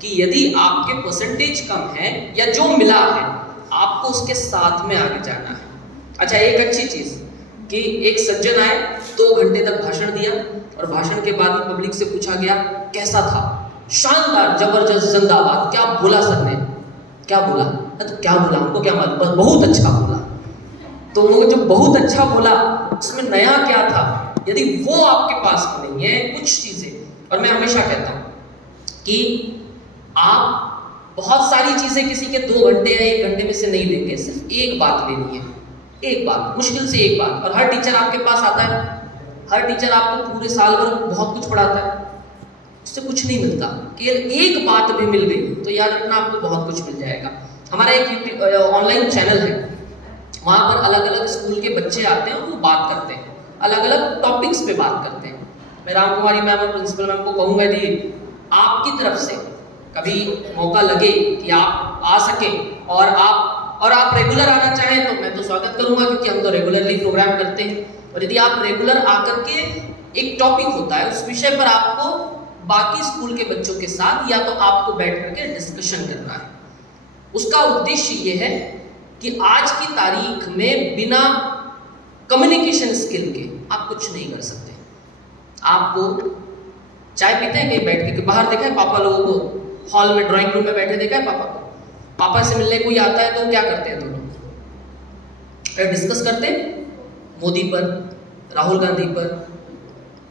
कि यदि आपके परसेंटेज कम है या जो मिला है आपको उसके साथ में आगे जाना है. अच्छा, एक अच्छी चीज कि एक सज्जन आए, 2 घंटे तक भाषण दिया और भाषण के बाद पब्लिक से पूछा गया कैसा था. शानदार, जबरदस्त, जिंदाबाद. क्या बोला सर ने? क्या बोला? तो क्या बोला, हमको क्या मालूम, बस बहुत अच्छा बोला. तो वो जो बहुत अच्छा बोला उसमें नया क्या था, यदि वो आपके पास नहीं है कुछ चीजें. और मैं हमेशा कहता हूं कि आप बहुत सारी चीजें किसी के 2 घंटे या 1 घंटे में से नहीं लेंगे, सिर्फ एक बात लेनी है, एक बात, मुश्किल से एक बात. और हर टीचर आपके पास आता है, हर टीचर आपको पूरे साल भर बहुत कुछ पढ़ाता है, उससे कुछ नहीं मिलता. केवल एक बात भी मिल गई तो याद रखना आपको बहुत कुछ मिल जाएगा. हमारा एक ऑनलाइन चैनल है, वहाँ पर अलग अलग स्कूल के बच्चे आते हैं और वो बात करते हैं, अलग अलग टॉपिक्स पे बात करते हैं. मैं राम कुमारी मैम और प्रिंसिपल मैम को कहूँगा यदि आपकी तरफ से कभी मौका लगे कि आप आ सके और आप रेगुलर आना चाहें तो मैं तो स्वागत करूँगा, क्योंकि हम तो रेगुलरली प्रोग्राम करते हैं. और यदि आप रेगुलर आकर के एक टॉपिक होता है उस विषय पर आपको बाकी स्कूल के बच्चों के साथ या तो आपको बैठ करके डिस्कशन करना है। उसका उद्देश्य ये है कि आज की तारीख में बिना कम्युनिकेशन स्किल के आप कुछ नहीं कर सकते। आपको चाय पीते हैं कहीं बैठ के, बाहर देखा है पापा लोगों को हॉल में ड्राइंग रूम में बैठे देखा है पापा को? पापा से मिलने कोई आता है तो क्या करते हैं दोनों? डिस्कस करते हैं मोदी पर, राहुल गांधी पर,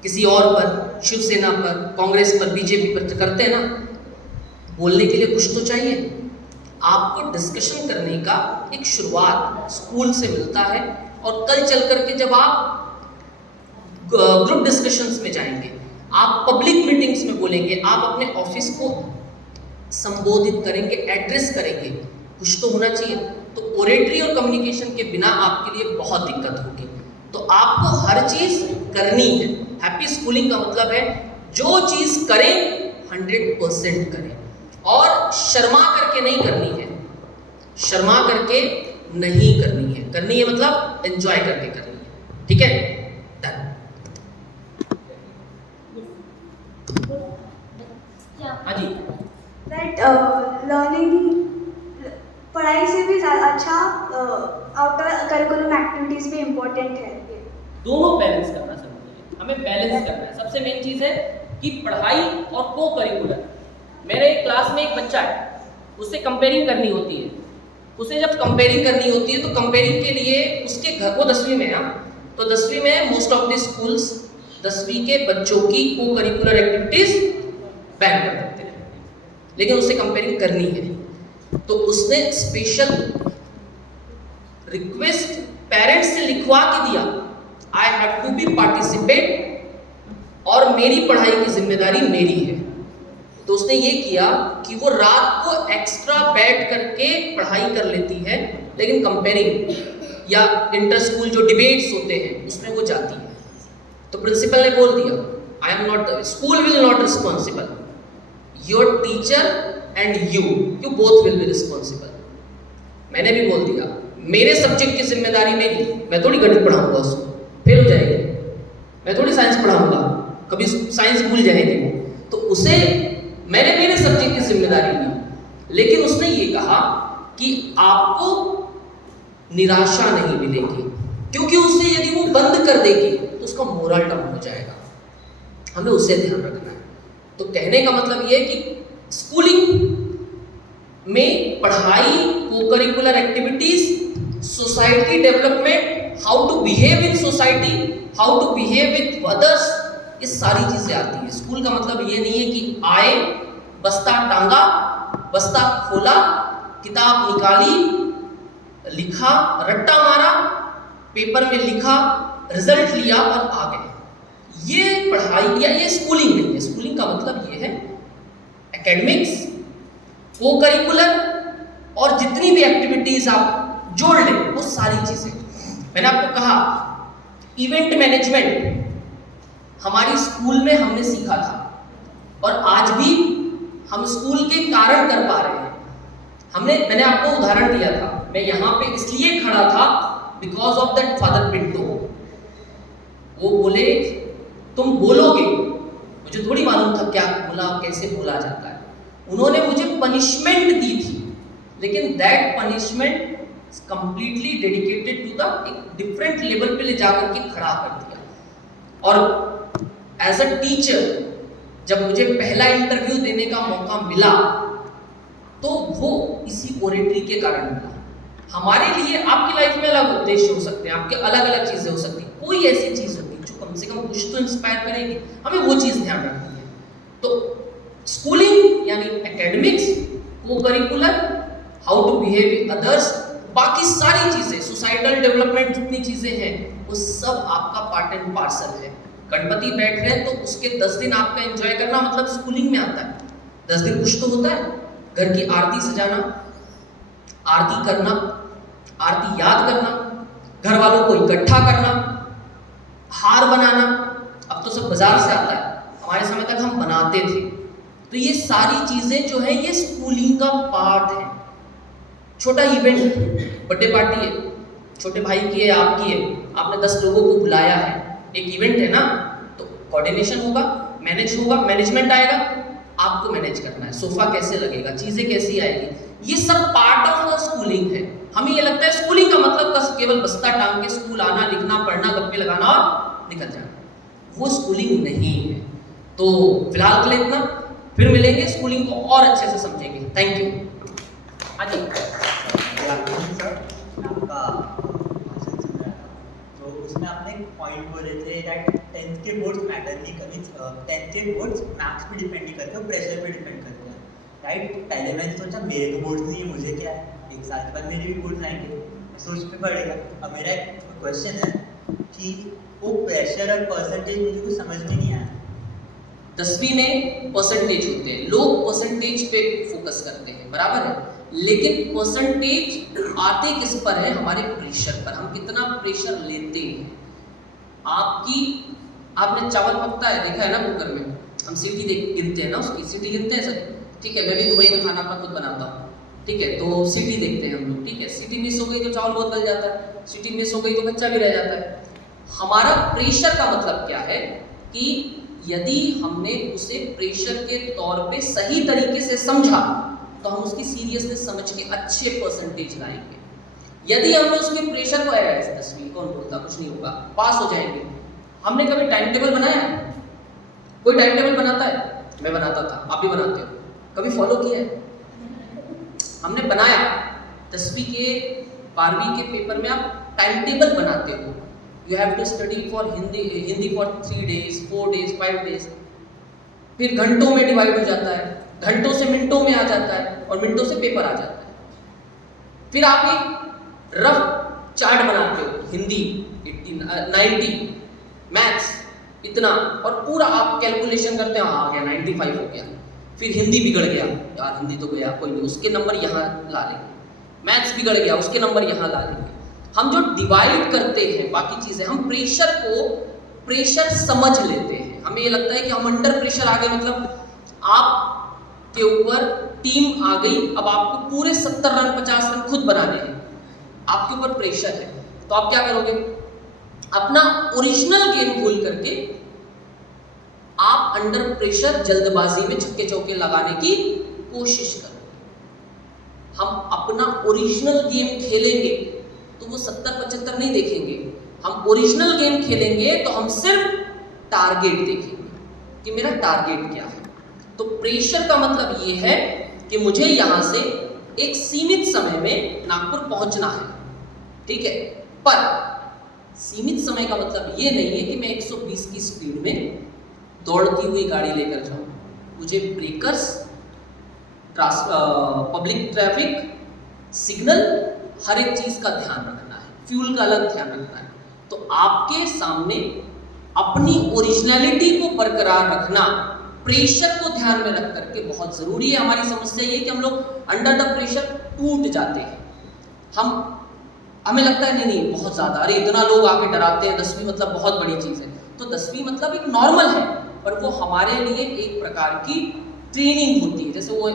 किसी और पर, शिवसेना पर, कांग्रेस पर, बीजेपी पर, तो करते हैं ना। बोलने के लिए कुछ तो चाहिए। आपको डिस्कशन करने का एक शुरुआत स्कूल से मिलता है और कल चल करके जब आप ग्रुप डिस्कशंस में जाएंगे, आप पब्लिक मीटिंग्स में बोलेंगे, आप अपने ऑफिस को संबोधित करेंगे, एड्रेस करेंगे, कुछ तो होना चाहिए। तो ओरेटरी और कम्युनिकेशन के बिना आपके लिए बहुत दिक्कत होगी। तो आपको हर चीज करनी है। हैप्पी स्कूलिंग का मतलब है जो चीज करें 100% करें और शर्मा करके नहीं करनी है। शर्मा करके नहीं करनी है, करनी है मतलब एंजॉय करके करनी है। ठीक है, डन। हाँ जी, दैट लर्निंग पढ़ाई से भी ज़्यादा अच्छा आउटर करिकुलम एक्टिविटीज़ भी इम्पोर्टेंट है। दोनों बैलेंस करना जरूरी है, हमें बैलेंस करना है। सबसे मेन चीज़ है कि पढ़ाई और को करिकुलर। मेरे क्लास में एक बच्चा है, उससे कंपेयरिंग करनी होती है। उसे जब कंपेयरिंग करनी होती है तो कंपेयरिंग के लिए उसके घर को 10वीं में है, तो 10वीं में मोस्ट ऑफ द स्कूल्स 10वीं के बच्चों की को करिकुलर एक्टिविटीज बैन कर देते हैं, लेकिन उसे कंपेयरिंग करनी है। तो उसने स्पेशल रिक्वेस्ट पेरेंट्स से लिखवा के दिया, I have to be participate और मेरी पढ़ाई की जिम्मेदारी मेरी है। तो उसने ये किया कि वो रात को एक्स्ट्रा बैठ करके पढ़ाई कर लेती है, लेकिन कंपेयरिंग या इंटर स्कूल जो डिबेट्स होते हैं उसमें वो जाती है। तो प्रिंसिपल ने बोल दिया, I am not, school will not responsible, your teacher and you both will be responsible. मैंने भी बोल दिया मेरे सब्जेक्ट की जिम्मेदारी मेरी, मैं थोड़ी गणित पढ़ाऊंगा, उसको फेल हो जाएगी। मैं थोड़ी साइंस पढ़ाऊंगा, कभी साइंस भूल जाएगी वो। तो उसे मैंने मेरे सब्जेक्ट की जिम्मेदारी ली, लेकिन उसने ये कहा कि आपको निराशा नहीं मिलेगी, क्योंकि उससे यदि वो बंद कर देगी तो उसका मोरल डाउन हो जाएगा। हमें उसे ध्यान रखना है। तो कहने का मतलब ये है कि स्कूलिंग में पढ़ाई, co-curricular activities, society development, how to behave in society, how to behave with others, ये सारी चीजें आती हैं। स्कूल का मतलब ये नहीं है कि आए, बस्ता टांगा, बस्ता खोला, किताब निकाली, लिखा, रट्टा मारा, पेपर में लिखा, रिजल्ट लिया और आ गए। ये पढ़ाई या ये स्कूलिंग नहीं है। स्कूलिंग का मतलब ये है एकेडमिक्स, को करिकुलर और जितनी भी एक्टिविटीज आप जोड़ लें वो सारी चीजें। मैंने आपको कहा इवेंट मैनेजमेंट हमारी स्कूल में हमने सीखा था और आज भी हम स्कूल के कारण कर पा रहे हैं। मैंने आपको उदाहरण दिया था, मैं यहाँ पे इसलिए खड़ा था because of that father Pinto. वो बोले तुम बोलोगे, मुझे थोड़ी मालूम था क्या बोला, कैसे बोला जाता है। उन्होंने मुझे पनिशमेंट दी थी, लेकिन that punishment completely dedicated to the एक डिफरेंट लेवल पे ले जाकर के खड़ा कर दिया। और एज अ टीचर जब मुझे पहला इंटरव्यू देने का मौका मिला तो वो इसी ओरेटरी के कारण मिला। हमारे लिए आपकी लाइफ में अलग उद्देश्य हो सकते हैं, आपके अलग अलग चीजें हो सकती हैं, कोई ऐसी चीज होगी जो कम से कम कुछ तो इंस्पायर करेगी, हमें वो चीज ध्यान रखनी है। तो स्कूलिंग यानी academics, co-curricular, how to behave with others, बाकी सारी चीजें, सोसाइटल डेवलपमेंट जितनी चीजें हैं वो सब आपका पार्ट एंड पार्सल है। गणपति बैठ रहे हैं तो उसके 10 दिन आपका एंजॉय करना मतलब स्कूलिंग में आता है। 10 दिन कुछ तो होता है, घर की आरती सजाना, आरती करना, आरती याद करना, घर वालों को इकट्ठा करना, हार बनाना। अब तो सब बाजार से आता है, हमारे समय तक हम बनाते थे। तो ये सारी चीजें जो है ये स्कूलिंग का पार्ट है। छोटा इवेंट, बर्थडे पार्टी है, छोटे भाई की है, आपकी है, आपने 10 लोगों को बुलाया है, एक इवेंट है ना, तो कोऑर्डिनेशन होगा, मैनेज होगा, मैनेजमेंट आएगा, आपको मैनेज करना है। सोफा कैसे लगेगा, चीज़ें कैसी आएगी, ये सब पार्ट ऑफ स्कूलिंग है। हमें ये लगता है स्कूलिंग का मतलब बस केवल बस्ता टांग के स्कूल आना, लिखना, पढ़ना, गप्पे लगाना और निकल जाना, वो स्कूलिंग नहीं है। तो फिलहाल के लिए इतना, फिर मिलेंगे, स्कूलिंग को और अच्छे से समझेंगे। Thank you. हाँ जी, आपका भाषण सुन रहा था, तो उसमें आपने एक पॉइंट बोले थे दैट 10th के बोर्ड्स मैटर नहीं करते, 10th के बोर्ड्स मार्क्स पे डिपेंड नहीं करते, प्रेशर पे डिपेंड करते हैं, राइट। पहले मैंने सोचा मेरे तो बोर्ड्स नहीं है, मुझे क्या है, एक साल के बाद मेरे भी बोर्ड्स आएंगे, सोच पे पड़ेगा। अब मेरा एक क्वेश्चन है कि वो प्रेशर और परसेंटेज मुझे कुछ समझ में नहीं आया। 10वीं में परसेंटेज होते हैं, लोग परसेंटेज पे फोकस करते हैं, बराबर है, लेकिन परसेंटेज आते किस पर है, हमारे प्रेशर पर, हम कितना प्रेशर लेते हैं। आपने चावल पकता है देखा है ना कुकर में, हम सीटी गिनते हैं ना, उसकी सीटी गिनते हैं सर, ठीक है। मैं भी दुबई में खाना अपना खुद बनाता हूँ, ठीक है, तो सीटी देखते हैं हम लोग, ठीक है। सीटी मिस हो गई तो चावल बहुत गल जाता है, सीटी मिस हो गई तो कच्चा भी रह जाता है। हमारा प्रेशर का मतलब क्या है कि यदि हमने उसे प्रेशर के तौर पे सही तरीके से समझा तो हम उसकी सीरियसनेस समझ के अच्छे परसेंटेज लाएंगे। यदि हमने उसके प्रेशर को 10वीं कौन बोलता, कुछ नहीं होगा, पास हो जाएंगे। हमने कभी टाइम टेबल बनाया, कोई टाइम टेबल बनाता है, मैं बनाता था, आप भी बनाते हो, कभी फॉलो किया है? हमने बनाया। 10वीं के 12वीं के पेपर में आप टाइम टेबल बनाते हो, you have to study for Hindi for 3 days 4 days 5 days, फिर घंटों में डिवाइड हो जाता है, घंटों से मिनटों में आ जाता है और मिनटों से पेपर आ जाता है। फिर आप एक रफ चार्ट बनाते हो, हिंदी 90, मैथ्स इतना, और पूरा आप कैलकुलेशन करते हो, आ गया 95 हो गया। फिर हिंदी बिगड़ गया, यार हिंदी तो गया, कोई नहीं, उसके नंबर यहाँ ला लेंगे। मैथ्स बिगड़ गया, उसके नंबर यहाँ ला लेंगे। हम जो डिवाइड करते हैं बाकी चीज़ें, हम प्रेशर समझ लेते हैं। हमें ये लगता है कि हम अंडर प्रेशर आ गए, मतलब आप के ऊपर टीम आ गई, अब आपको पूरे 70 रन 50 रन खुद बनाने हैं, आपके ऊपर प्रेशर है, तो आप क्या करोगे? अपना ओरिजिनल गेम भूल करके आप अंडर प्रेशर जल्दबाजी में छक्के चौके लगाने की कोशिश करोगे। हम अपना ओरिजिनल गेम खेलेंगे तो वो 70-75 नहीं देखेंगे, हम ओरिजिनल गेम खेलेंगे तो हम सिर्फ टारगेट देखेंगे कि मेरा टारगेट क्या है। तो प्रेशर का मतलब ये है कि मुझे यहाँ से एक सीमित समय में नागपुर पहुँचना है, ठीक है, पर सीमित समय का मतलब ये नहीं है कि मैं 120 की स्पीड में दौड़ती हुई गाड़ी लेकर जाऊँ। मुझे ब्रेकर्स, पब्लिक ट्रैफिक, सिग्नल, हर एक चीज़ का ध्यान रखना है, फ्यूल का अलग ध्यान रखना है। तो आपके सामने अपनी ओरिजिनलिटी को बरकरार रखना, प्रेशर को ध्यान में रख करके बहुत ज़रूरी है। हमारी समस्या ये है कि हम लोग अंडर द प्रेशर टूट जाते हैं। हमें लगता है नहीं बहुत ज़्यादा, अरे इतना लोग आके डराते हैं, 10वीं मतलब बहुत बड़ी चीज़ है। तो 10वीं मतलब एक नॉर्मल है, पर वो हमारे लिए एक प्रकार की ट्रेनिंग होती है। जैसे वो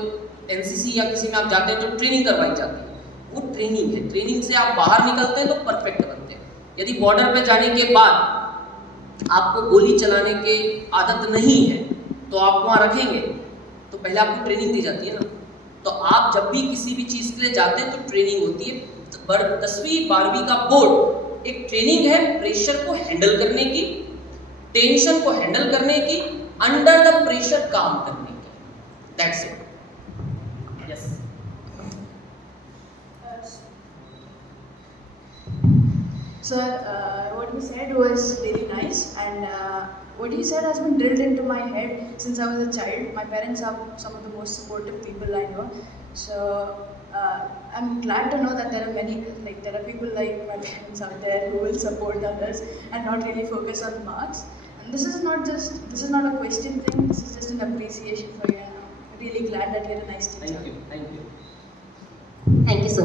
NCC या किसी में आप जाते हैं तो ट्रेनिंग करवाई जाती है, वो ट्रेनिंग है। ट्रेनिंग से आप बाहर निकलते हैं तो परफेक्ट बनते हैं। यदि बॉर्डर पे जाने के बाद आपको गोली चलाने की आदत नहीं है तो आप वहाँ रखेंगे, तो पहले आपको ट्रेनिंग दी जाती है ना। तो आप जब भी किसी भी चीज़ के लिए जाते हैं तो ट्रेनिंग होती है। 10वीं 12वीं का बोर्ड एक ट्रेनिंग है प्रेशर को हैंडल करने की, टेंशन को हैंडल करने की, अंडर द प्रेशर काम करने की। That's it. Yes, Sir, what you said was very nice, and what you said has been drilled into my head since I was a child. My parents are some of the most supportive people I know, so I'm glad to know that there are people like my parents out there who will support others and not really focus on marks. And this is not a question thing. This is just an appreciation for you. I'm really glad that you're a nice teacher. Thank you. Thank you so much.